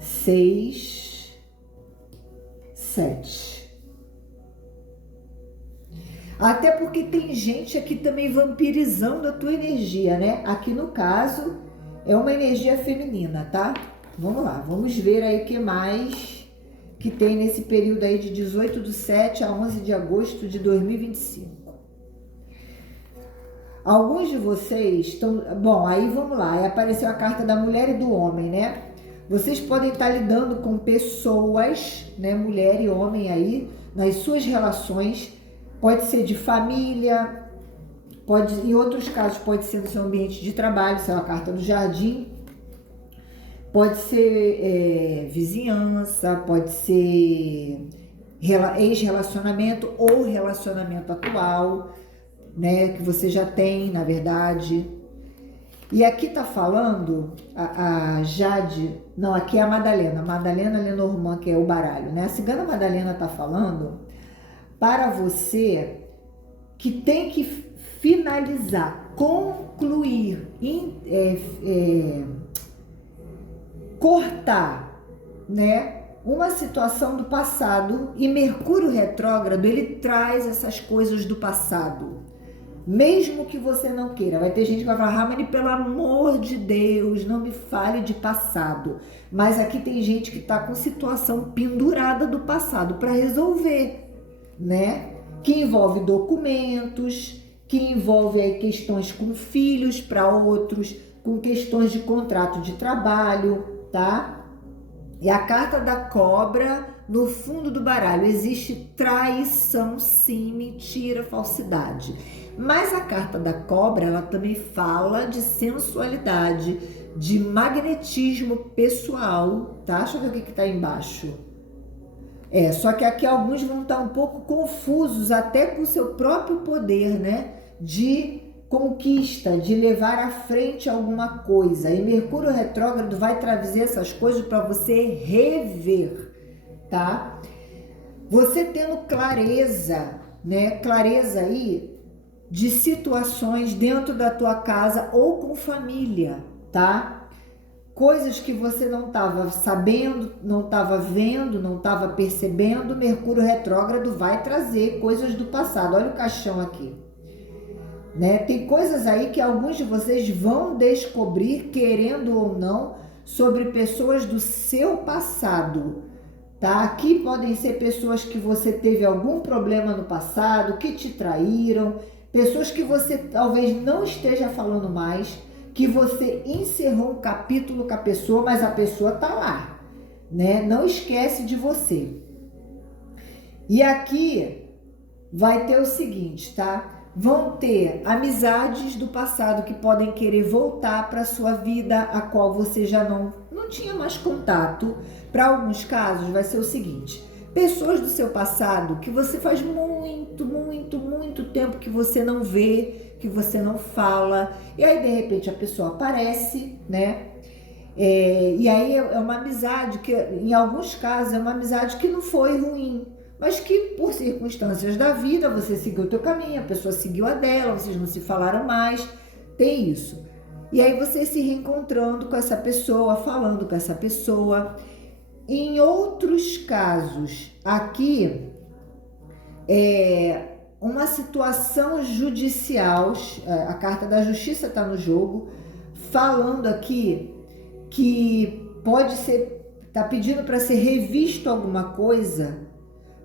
6, 7. Até porque tem gente aqui também vampirizando a tua energia, né? Aqui no caso é uma energia feminina, tá? Vamos lá, vamos ver aí o que mais que tem nesse período aí de 18/7 a 11 de agosto de 2025. Alguns de vocês estão... Bom, aí vamos lá, aí apareceu a carta da mulher e do homem, né? Vocês podem estar lidando com pessoas, né? Mulher e homem aí, nas suas relações. Pode ser de família, em outros casos pode ser no seu ambiente de trabalho, isso é uma carta do jardim, pode ser vizinhança, pode ser ex-relacionamento ou relacionamento atual, né, que você já tem, na verdade. E aqui tá falando a Jade, não, aqui é a Madalena Lenormand, que é o baralho, né? A cigana Madalena tá falando para você que tem que finalizar, concluir, cortar, né, uma situação do passado. E Mercúrio retrógrado, ele traz essas coisas do passado, mesmo que você não queira. Vai ter gente que vai falar, Ramani, pelo amor de Deus, não me fale de passado. Mas aqui tem gente que está com situação pendurada do passado para resolver, né? Que envolve documentos, que envolve aí questões com filhos para outros, com questões de contrato de trabalho, tá? E a carta da cobra no fundo do baralho, existe traição, sim, mentira, falsidade. Mas a carta da cobra, ela também fala de sensualidade, de magnetismo pessoal, tá? Deixa eu ver o que tá aí embaixo. Só que aqui alguns vão estar um pouco confusos até com o seu próprio poder, né? De conquista, de levar à frente alguma coisa. E Mercúrio retrógrado vai trazer essas coisas para você rever, tá? Você tendo clareza, né? Clareza aí de situações dentro da tua casa ou com família, tá? Coisas que você não estava sabendo, não estava vendo, não estava percebendo, Mercúrio retrógrado vai trazer coisas do passado. Olha o caixão aqui, né? Tem coisas aí que alguns de vocês vão descobrir, querendo ou não, sobre pessoas do seu passado, tá? Aqui podem ser pessoas que você teve algum problema no passado, que te traíram, pessoas que você talvez não esteja falando mais, que você encerrou um capítulo com a pessoa, mas a pessoa tá lá, né? Não esquece de você. E aqui vai ter o seguinte, tá? Vão ter amizades do passado que podem querer voltar para sua vida, a qual você já não tinha mais contato. Para alguns casos vai ser o seguinte: pessoas do seu passado que você faz muito tempo que você não vê, que você não fala, e aí de repente a pessoa aparece, né? E aí é uma amizade que, em alguns casos, é uma amizade que não foi ruim, mas que por circunstâncias da vida você seguiu o teu caminho, a pessoa seguiu a dela, vocês não se falaram mais, tem isso. E aí você se reencontrando com essa pessoa, falando com essa pessoa. Em outros casos, aqui uma situação judicial, a carta da justiça está no jogo, falando aqui que pode ser, está pedindo para ser revisto alguma coisa,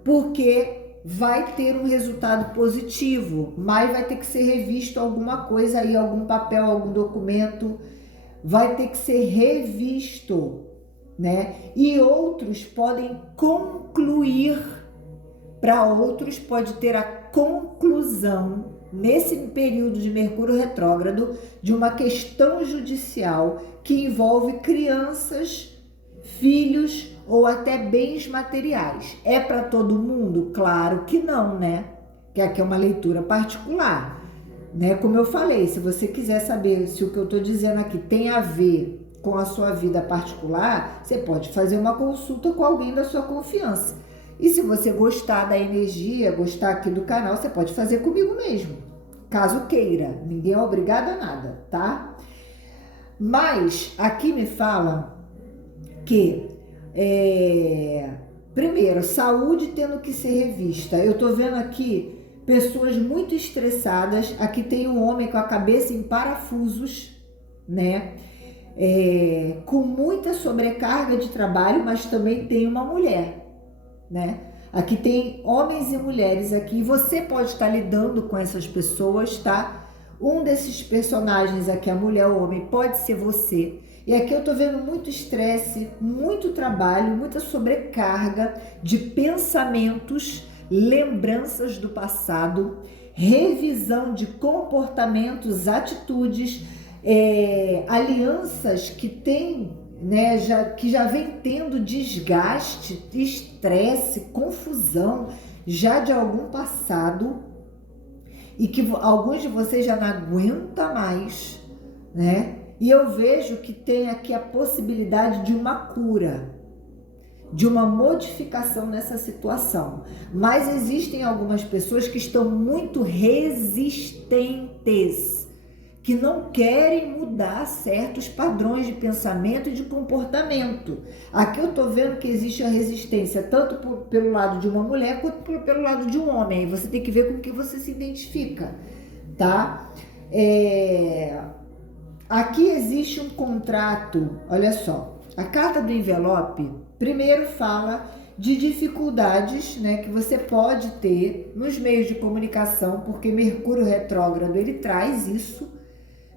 porque vai ter um resultado positivo, mas vai ter que ser revisto alguma coisa aí, algum papel, algum documento, vai ter que ser revisto, né? E outros podem concluir, para outros pode ter a conclusão nesse período de Mercúrio retrógrado de uma questão judicial que envolve crianças, filhos ou até bens materiais. É para todo mundo? Claro que não, né? Que aqui é uma leitura particular, né? Como eu falei, se você quiser saber se o que eu estou dizendo aqui tem a ver com a sua vida particular, você pode fazer uma consulta com alguém da sua confiança. E se você gostar da energia, gostar aqui do canal, você pode fazer comigo mesmo, caso queira. Ninguém é obrigado a nada, tá? Mas aqui me fala que primeiro, saúde tendo que ser revista. Eu tô vendo aqui pessoas muito estressadas. Aqui tem um homem com a cabeça em parafusos, né? Com muita sobrecarga de trabalho, mas também tem uma mulher, né? Aqui tem homens e mulheres aqui. Você pode estar lidando com essas pessoas, tá? Um desses personagens aqui, a mulher ou o homem, pode ser você. E aqui eu tô vendo muito estresse, muito trabalho, muita sobrecarga de pensamentos, lembranças do passado, revisão de comportamentos, atitudes, alianças que tem, né, que já vem tendo desgaste, estresse, confusão já de algum passado e que alguns de vocês já não aguentam mais, né? E eu vejo que tem aqui a possibilidade de uma cura, de uma modificação nessa situação. Mas existem algumas pessoas que estão muito resistentes, que não querem mudar certos padrões de pensamento e de comportamento. Aqui eu tô vendo que existe a resistência tanto pelo lado de uma mulher quanto pelo lado de um homem. Aí você tem que ver com o que você se identifica, tá? Aqui existe um contrato, olha só. A carta do envelope primeiro fala de dificuldades, né, que você pode ter nos meios de comunicação, porque Mercúrio retrógrado ele traz isso,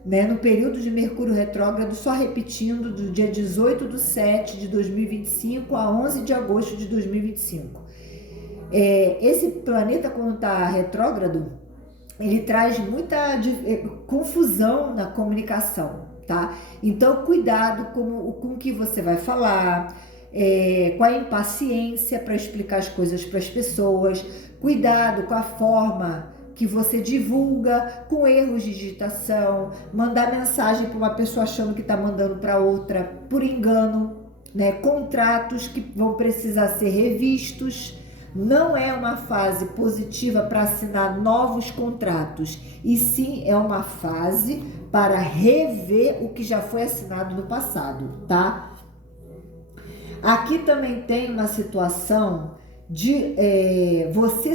né, no período de Mercúrio retrógrado, só repetindo, do dia 18/7 de 2025 a 11 de agosto de 2025. Esse planeta, quando está retrógrado, ele traz muita confusão na comunicação, tá? Então, cuidado com o que você vai falar, com a impaciência para explicar as coisas para as pessoas, cuidado com a forma que você divulga, com erros de digitação, mandar mensagem para uma pessoa achando que está mandando para outra por engano, né? Contratos que vão precisar ser revistos. Não é uma fase positiva para assinar novos contratos, e sim é uma fase para rever o que já foi assinado no passado, tá? Aqui também tem uma situação de você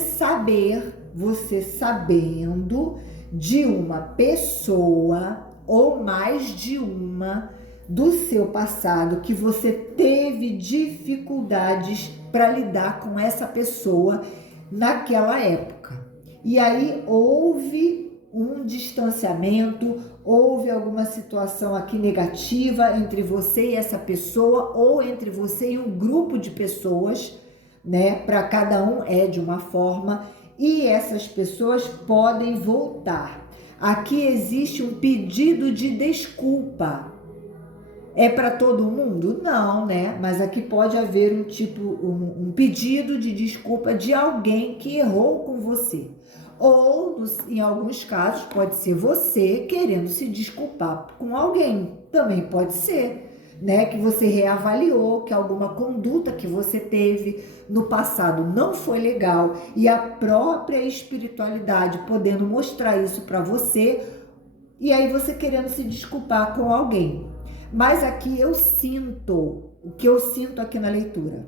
sabendo de uma pessoa ou mais de uma do seu passado que você teve dificuldades para lidar com essa pessoa naquela época. E aí houve um distanciamento, houve alguma situação aqui negativa entre você e essa pessoa, ou entre você e um grupo de pessoas, né? Para cada um é de uma forma, e essas pessoas podem voltar. Aqui existe um pedido de desculpa. É para todo mundo? Não, né? Mas aqui pode haver um pedido de desculpa de alguém que errou com você. Ou, em alguns casos, pode ser você querendo se desculpar com alguém. Também pode ser, né? Que você reavaliou, que alguma conduta que você teve no passado não foi legal e a própria espiritualidade podendo mostrar isso para você, e aí você querendo se desculpar com alguém. Mas aqui eu sinto, o que eu sinto aqui na leitura,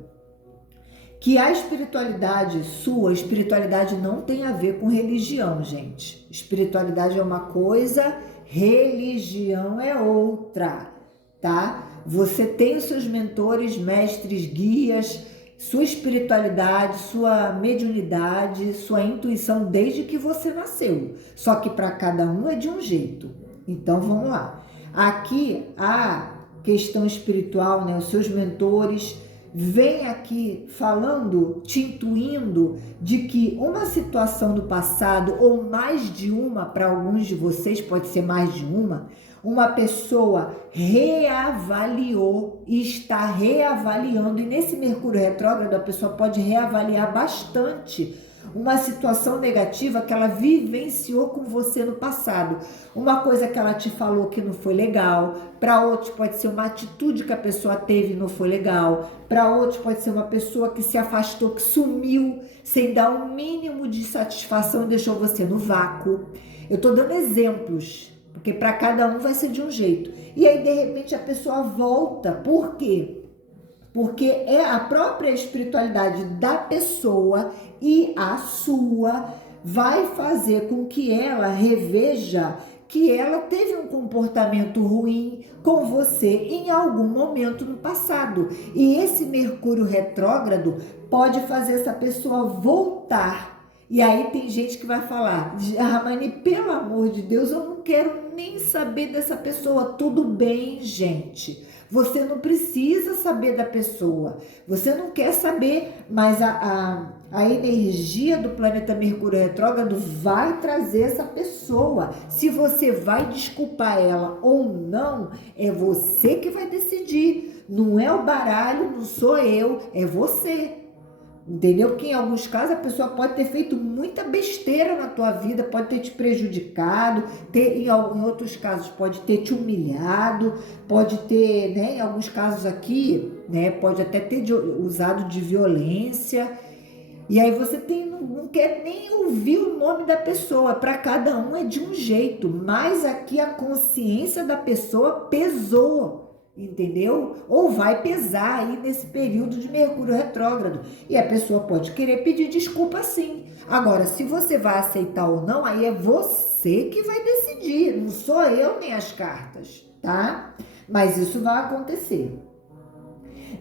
que a espiritualidade sua, espiritualidade não tem a ver com religião, gente. Espiritualidade é uma coisa, religião é outra, tá? Você tem os seus mentores, mestres, guias, sua espiritualidade, sua mediunidade, sua intuição desde que você nasceu. Só que para cada um é de um jeito. Então vamos lá. Aqui a questão espiritual, né? Os seus mentores vem aqui falando, te intuindo de que uma situação do passado, ou mais de uma, para alguns de vocês pode ser mais de uma pessoa reavaliou e está reavaliando, e nesse Mercúrio retrógrado a pessoa pode reavaliar bastante uma situação negativa que ela vivenciou com você no passado. Uma coisa que ela te falou que não foi legal, para outros pode ser uma atitude que a pessoa teve e não foi legal, para outros pode ser uma pessoa que se afastou, que sumiu, sem dar um mínimo de satisfação e deixou você no vácuo. Eu tô dando exemplos, porque para cada um vai ser de um jeito. E aí, de repente, a pessoa volta. Por quê? Porque é a própria espiritualidade da pessoa e a sua vai fazer com que ela reveja que ela teve um comportamento ruim com você em algum momento no passado. E esse Mercúrio retrógrado pode fazer essa pessoa voltar. E aí tem gente que vai falar, Ramani, pelo amor de Deus, eu não quero nem saber dessa pessoa. Tudo bem, gente. Você não precisa saber da pessoa, você não quer saber, mas a energia do planeta Mercúrio retrógrado vai trazer essa pessoa. Se você vai desculpar ela ou não, é você que vai decidir. Não é o baralho, não sou eu, é você. Entendeu? Porque em alguns casos a pessoa pode ter feito muita besteira na tua vida, pode ter te prejudicado, em outros casos pode ter te humilhado, pode ter, né, em alguns casos aqui, né, pode até ter usado de violência. E aí você não quer nem ouvir o nome da pessoa, para cada um é de um jeito, mas aqui a consciência da pessoa pesou. Entendeu? Ou vai pesar aí nesse período de Mercúrio retrógrado. E a pessoa pode querer pedir desculpa sim. Agora, se você vai aceitar ou não, aí é você que vai decidir. Não sou eu nem as cartas, tá? Mas isso vai acontecer.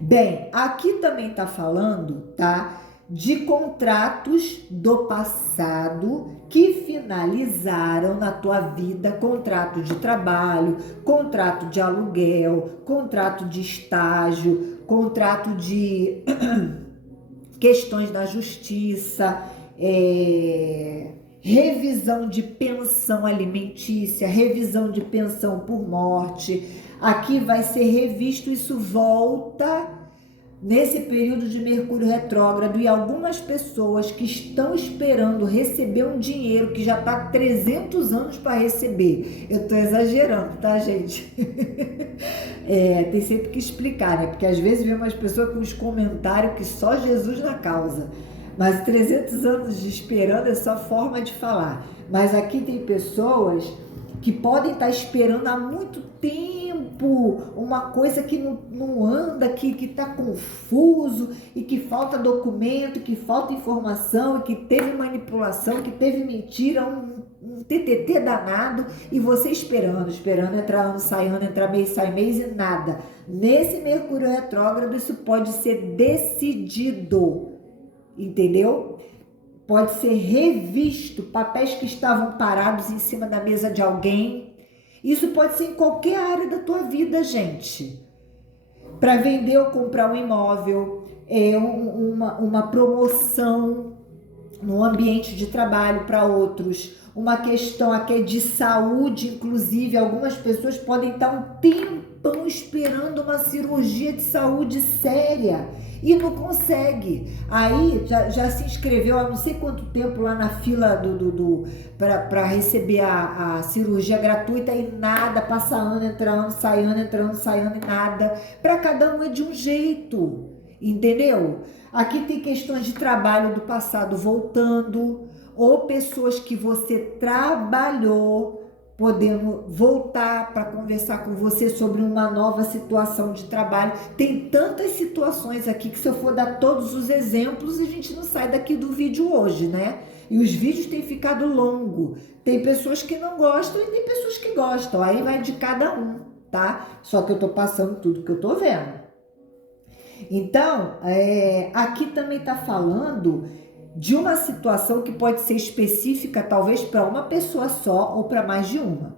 Bem, aqui também tá falando, tá? De contratos do passado que finalizaram na tua vida, contrato de trabalho, contrato de aluguel, contrato de estágio, contrato de questões da justiça, revisão de pensão alimentícia, revisão de pensão por morte. Aqui vai ser revisto, isso volta nesse período de Mercúrio retrógrado, e algumas pessoas que estão esperando receber um dinheiro que já está 300 anos para receber. Eu estou exagerando, tá, gente? Tem sempre que explicar, né? Porque às vezes vem umas pessoas com os comentários que só Jesus na causa. Mas 300 anos de esperando é só forma de falar. Mas aqui tem pessoas que podem estar esperando há muito tempo uma coisa que não anda, que está confuso e que falta documento, que falta informação, e que teve manipulação, que teve mentira, um TTT danado, e você esperando, entrar ano, sai ano, entrar mês, sai mês e nada. Nesse Mercúrio retrógrado isso pode ser decidido, entendeu? pode ser revisto, papéis que estavam parados em cima da mesa de alguém. Isso pode ser em qualquer área da tua vida, gente. Para vender ou comprar um imóvel, uma promoção no ambiente de trabalho para outros, uma questão aqui de saúde, inclusive algumas pessoas podem estar um tempão esperando uma cirurgia de saúde séria e não consegue. Aí já se inscreveu há não sei quanto tempo lá na fila para receber a cirurgia gratuita e nada, passa ano, entrando, saindo e nada. Para cada um é de um jeito, entendeu? Aqui tem questões de trabalho do passado voltando, ou pessoas que você trabalhou podendo voltar para conversar com você sobre uma nova situação de trabalho. Tem tantas situações aqui que se eu for dar todos os exemplos, a gente não sai daqui do vídeo hoje, né? E os vídeos têm ficado longo. Tem pessoas que não gostam e tem pessoas que gostam. Aí vai de cada um, tá? Só que eu tô passando tudo que eu tô vendo. Então, aqui também tá falando de uma situação que pode ser específica, talvez para uma pessoa só ou para mais de uma.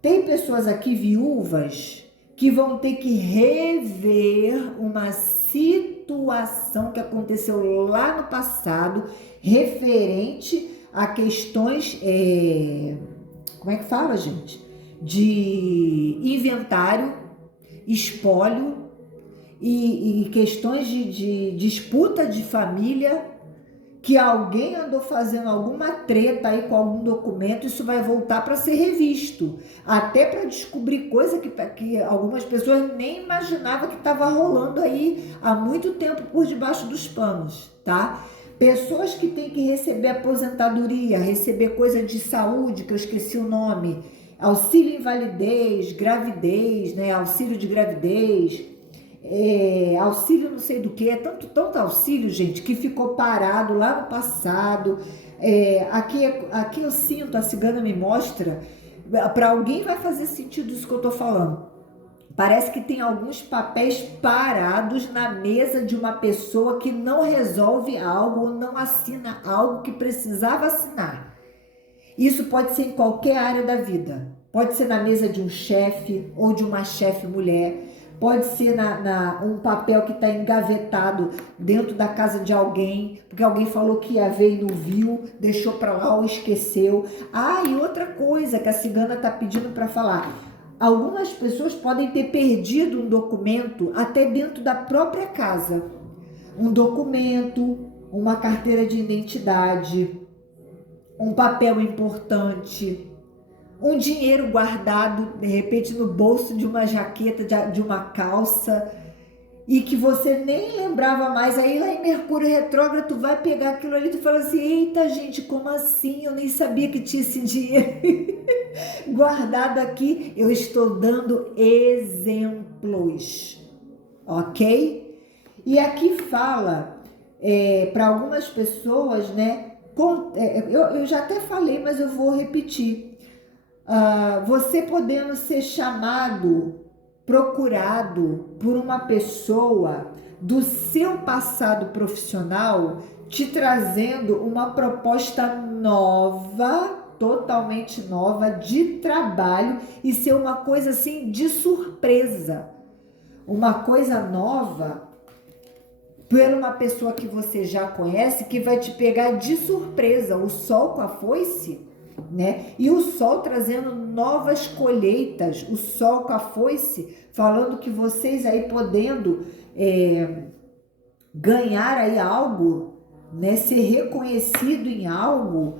Tem pessoas aqui viúvas que vão ter que rever uma situação que aconteceu lá no passado, referente a questões, como é que fala, gente? De inventário, espólio e questões de disputa de família, que alguém andou fazendo alguma treta aí com algum documento, isso vai voltar para ser revisto, até para descobrir coisa que algumas pessoas nem imaginavam que estava rolando aí há muito tempo por debaixo dos panos, tá? Pessoas que têm que receber aposentadoria, receber coisa de saúde, que eu esqueci o nome, auxílio invalidez, gravidez, né? Auxílio de gravidez, auxílio não sei do que, tanto auxílio, gente, que ficou parado lá no passado. Aqui eu sinto, a cigana me mostra, para alguém vai fazer sentido isso que eu tô falando. Parece que tem alguns papéis parados na mesa de uma pessoa que não resolve algo ou não assina algo que precisava assinar. Isso pode ser em qualquer área da vida. Pode ser na mesa de um chefe ou de uma chefe mulher. Pode ser um papel que está engavetado dentro da casa de alguém, porque alguém falou que ia ver e não viu, deixou para lá ou esqueceu. E outra coisa que a cigana está pedindo para falar. Algumas pessoas podem ter perdido um documento até dentro da própria casa. Um documento, uma carteira de identidade, um papel importante, um dinheiro guardado, de repente, no bolso de uma jaqueta, de uma calça, e que você nem lembrava mais. Aí lá em Mercúrio retrógrado, tu vai pegar aquilo ali e tu fala assim, eita gente, como assim? Eu nem sabia que tinha esse dinheiro guardado aqui. Eu estou dando exemplos, ok? E aqui fala, para algumas pessoas, né? Eu já até falei, mas eu vou repetir. Você podendo ser chamado, procurado por uma pessoa do seu passado profissional, te trazendo uma proposta nova, totalmente nova, de trabalho, e ser uma coisa assim de surpresa, uma coisa nova por uma pessoa que você já conhece, que vai te pegar de surpresa, o sol com a foice, né? E o sol trazendo novas colheitas, o sol com a foice, falando que vocês aí podendo ganhar aí algo, né? Ser reconhecido em algo,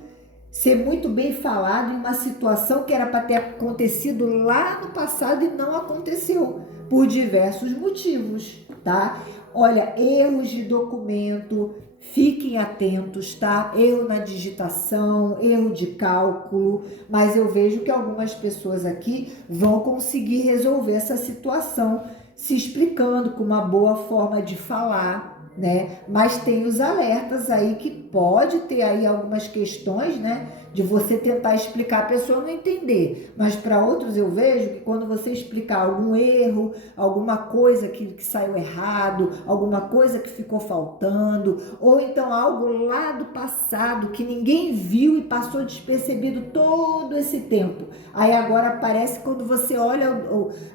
ser muito bem falado em uma situação que era para ter acontecido lá no passado e não aconteceu, por diversos motivos, tá? Olha, erros de documento, fiquem atentos, tá? Erro na digitação, erro de cálculo, mas eu vejo que algumas pessoas aqui vão conseguir resolver essa situação se explicando com uma boa forma de falar, né? Mas tem os alertas aí que pode ter aí algumas questões, né? de você tentar explicar, a pessoa não entender. Mas para outros eu vejo que quando você explicar algum erro, alguma coisa que saiu errado, alguma coisa que ficou faltando, ou então algo lá do passado que ninguém viu e passou despercebido todo esse tempo. Aí agora aparece quando você olha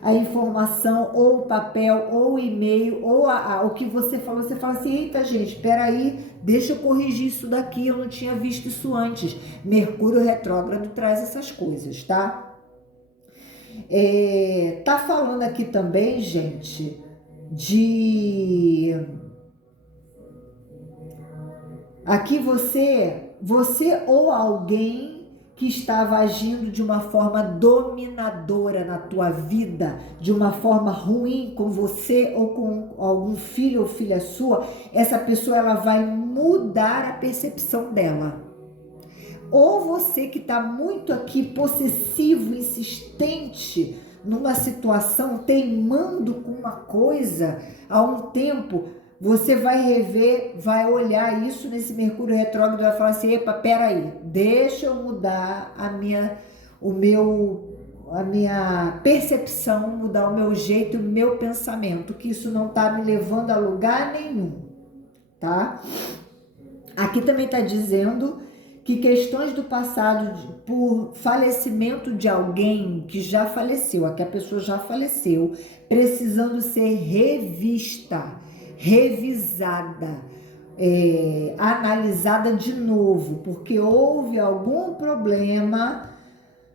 a informação, ou o papel, ou o e-mail, ou o que você falou, você fala assim, eita gente, espera aí, deixa eu corrigir isso daqui, eu não tinha visto isso antes. Mercúrio retrógrado traz essas coisas, tá? Tá falando aqui também, gente, de... Aqui você ou alguém que estava agindo de uma forma dominadora na tua vida, de uma forma ruim com você ou com algum filho ou filha sua, essa pessoa ela vai mudar a percepção dela. Ou você que está muito aqui possessivo, insistente numa situação, teimando com uma coisa há um tempo, você vai rever, vai olhar isso nesse Mercúrio retrógrado e vai falar assim, epa, peraí, deixa eu mudar a minha percepção, mudar o meu jeito, o meu pensamento, que isso não está me levando a lugar nenhum, tá? Aqui também está dizendo que questões do passado, por falecimento de alguém que já faleceu, que a pessoa já faleceu, precisando ser revista, revisada, analisada de novo, porque houve algum problema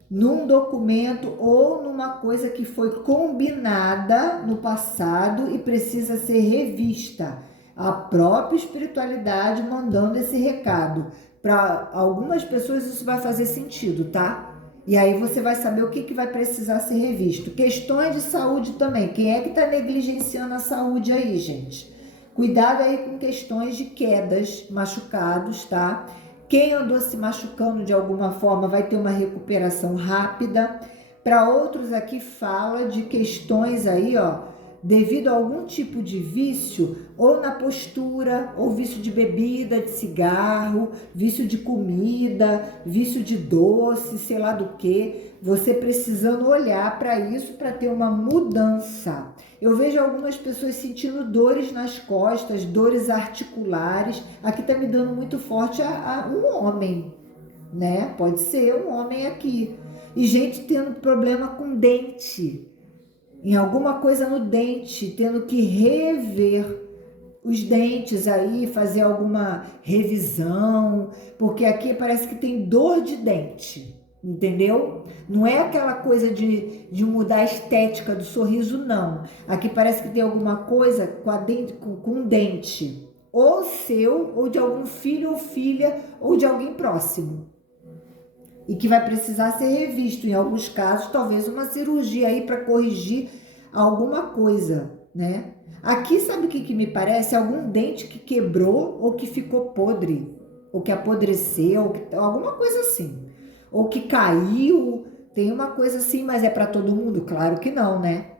num documento ou numa coisa que foi combinada no passado e precisa ser revista. A própria espiritualidade mandando esse recado. Para algumas pessoas isso vai fazer sentido, tá? E aí você vai saber o que vai precisar ser revisto. Questões de saúde também. Quem é que está negligenciando a saúde aí, gente? Cuidado aí com questões de quedas, machucados, tá? Quem andou se machucando de alguma forma vai ter uma recuperação rápida. Para outros aqui fala de questões aí, ó, devido a algum tipo de vício, ou na postura, ou vício de bebida, de cigarro, vício de comida, vício de doce, sei lá do que, você precisando olhar para isso para ter uma mudança. Eu vejo algumas pessoas sentindo dores nas costas, dores articulares. Aqui tá me dando muito forte um homem, né? Pode ser um homem aqui. E gente tendo problema com dente, em alguma coisa no dente, tendo que rever os dentes aí, fazer alguma revisão, porque aqui parece que tem dor de dente, entendeu? Não é aquela coisa de mudar a estética do sorriso, não. Aqui parece que tem alguma coisa com o dente, ou seu, ou de algum filho ou filha, ou de alguém próximo. E que vai precisar ser revisto, em alguns casos, talvez uma cirurgia aí para corrigir alguma coisa, né? Aqui, sabe o que me parece? Algum dente que quebrou ou que ficou podre, ou que apodreceu, alguma coisa assim. Ou que caiu, tem uma coisa assim, mas é para todo mundo? Claro que não, né?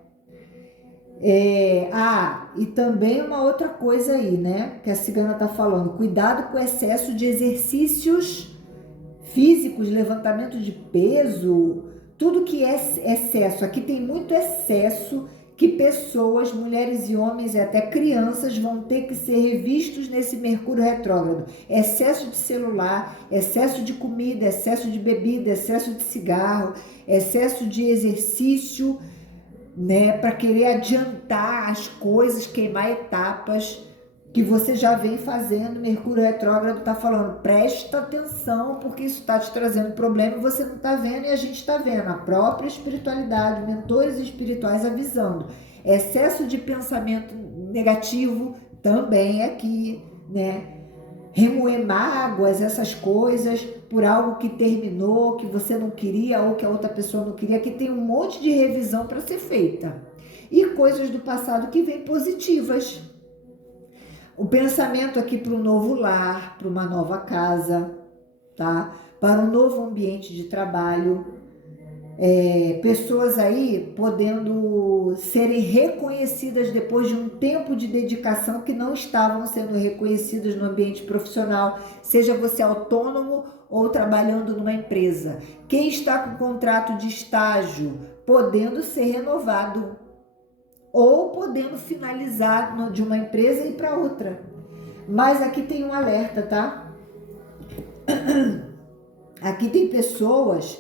E também uma outra coisa aí, né? Que a cigana tá falando, cuidado com o excesso de exercícios físicos, levantamento de peso, tudo que é excesso. Aqui tem muito excesso que pessoas, mulheres e homens e até crianças vão ter que ser revistos nesse Mercúrio retrógrado. Excesso de celular, excesso de comida, excesso de bebida, excesso de cigarro, excesso de exercício, né, para querer adiantar as coisas, queimar etapas que você já vem fazendo. Mercúrio retrógrado está falando, presta atenção, porque isso está te trazendo problema e você não está vendo e a gente está vendo. A própria espiritualidade, mentores espirituais avisando. Excesso de pensamento negativo também aqui, né? Remoer mágoas, essas coisas, por algo que terminou, que você não queria ou que a outra pessoa não queria, que tem um monte de revisão para ser feita. E coisas do passado que vêm positivas. O pensamento aqui para um novo lar, para uma nova casa, tá? Para um novo ambiente de trabalho. Pessoas aí podendo serem reconhecidas depois de um tempo de dedicação que não estavam sendo reconhecidas no ambiente profissional, seja você autônomo ou trabalhando numa empresa. Quem está com contrato de estágio, podendo ser renovado ou podendo finalizar de uma empresa e ir para outra. Mas aqui tem um alerta, tá? Aqui tem pessoas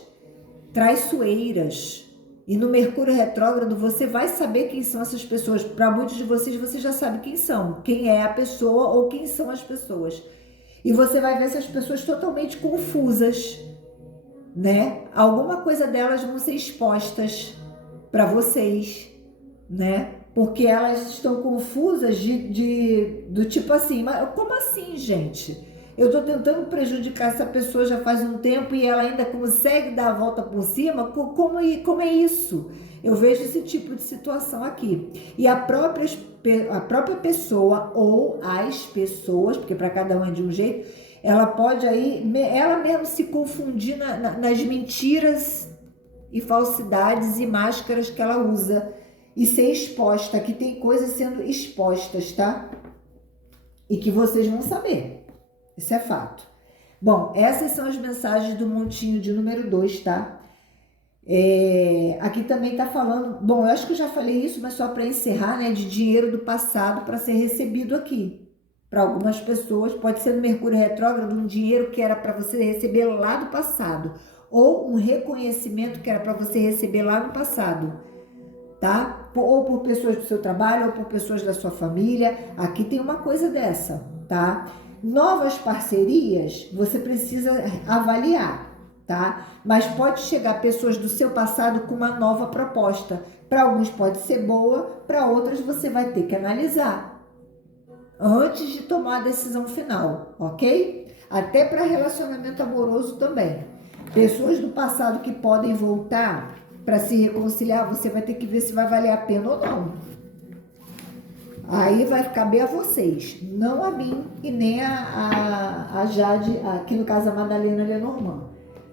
traiçoeiras. E no Mercúrio retrógrado você vai saber quem são essas pessoas. Para muitos de vocês, você já sabe quem são. Quem é a pessoa ou quem são as pessoas. E você vai ver essas pessoas totalmente confusas, né? Alguma coisa delas vão ser expostas para vocês, né? Porque elas estão confusas do tipo assim, mas como assim, gente? Eu tô tentando prejudicar essa pessoa já faz um tempo e ela ainda consegue dar a volta por cima? Como é isso? Eu vejo esse tipo de situação aqui. E a própria pessoa ou as pessoas, porque para cada um é de um jeito, ela pode aí, ela mesma se confundir nas mentiras e falsidades e máscaras que ela usa e ser exposta. Aqui tem coisas sendo expostas, tá? E que vocês vão saber. Isso é fato. Bom, essas são as mensagens do montinho de número 2, tá? Aqui também tá falando... Bom, eu acho que eu já falei isso, mas só para encerrar, né? De dinheiro do passado para ser recebido aqui. Para algumas pessoas, pode ser no Mercúrio retrógrado, um dinheiro que era para você receber lá do passado. Ou um reconhecimento que era para você receber lá no passado. Tá? Ou por pessoas do seu trabalho, ou por pessoas da sua família. Aqui tem uma coisa dessa, tá? Novas parcerias, você precisa avaliar, tá? Mas pode chegar pessoas do seu passado com uma nova proposta. Para alguns pode ser boa, para outras você vai ter que analisar antes de tomar a decisão final, ok? Até para relacionamento amoroso também. Pessoas do passado que podem voltar para se reconciliar, você vai ter que ver se vai valer a pena ou não. Aí vai caber a vocês, não a mim e nem a Jade, aqui no caso a Madalena Lenormand.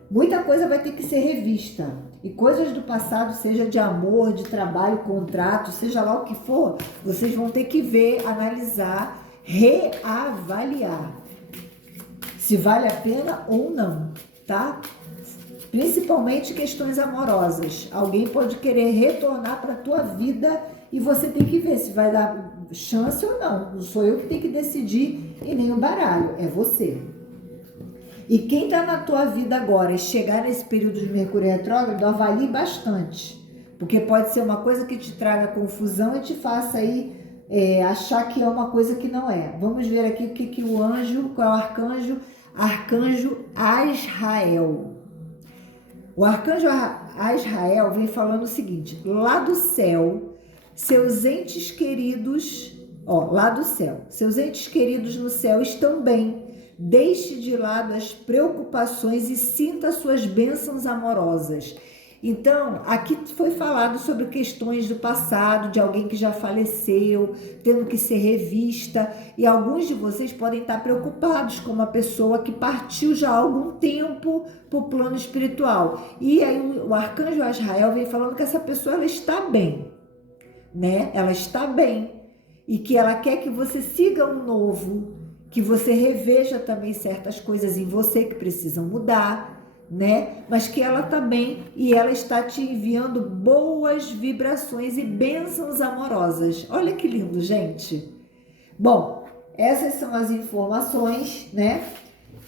Muita coisa vai ter que ser revista. E coisas do passado, seja de amor, de trabalho, contrato, seja lá o que for, vocês vão ter que ver, analisar, reavaliar se vale a pena ou não, tá? Principalmente questões amorosas. Alguém pode querer retornar para a tua vida e você tem que ver se vai dar chance ou não. Não sou eu que tenho que decidir e nem o baralho, é você. E quem está na tua vida agora e chegar nesse período de Mercúrio retrógrado, avalie bastante. Porque pode ser uma coisa que te traga confusão e te faça aí achar que é uma coisa que não é. Vamos ver aqui o que o anjo, qual é o arcanjo? Arcanjo Azrael. O arcanjo Azrael vem falando o seguinte: lá do céu, seus entes queridos, lá do céu, seus entes queridos no céu estão bem. Deixe de lado as preocupações e sinta suas bênçãos amorosas. Então, aqui foi falado sobre questões do passado, de alguém que já faleceu, tendo que ser revista, e alguns de vocês podem estar preocupados com uma pessoa que partiu já há algum tempo para o plano espiritual. E aí o arcanjo Azrael vem falando que essa pessoa ela está bem, né? Ela está bem e que ela quer que você siga um novo, que você reveja também certas coisas em você que precisam mudar, né? Mas que ela tá bem e ela está te enviando boas vibrações e bênçãos amorosas. Olha que lindo, gente. Bom, essas são as informações, né?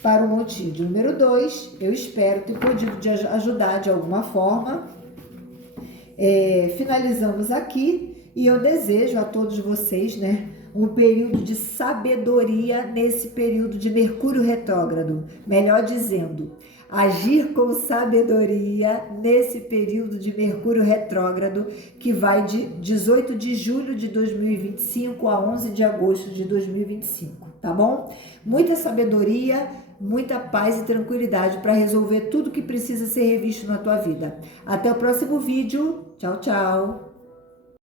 Para o montinho de número 2. Eu espero ter podido te ajudar de alguma forma. Finalizamos aqui e eu desejo a todos vocês, né? Um período de sabedoria nesse período de Mercúrio retrógrado. Melhor dizendo, agir com sabedoria nesse período de Mercúrio retrógrado que vai de 18 de julho de 2025 a 11 de agosto de 2025, tá bom? Muita sabedoria, muita paz e tranquilidade para resolver tudo que precisa ser revisto na tua vida. Até o próximo vídeo. Tchau, tchau!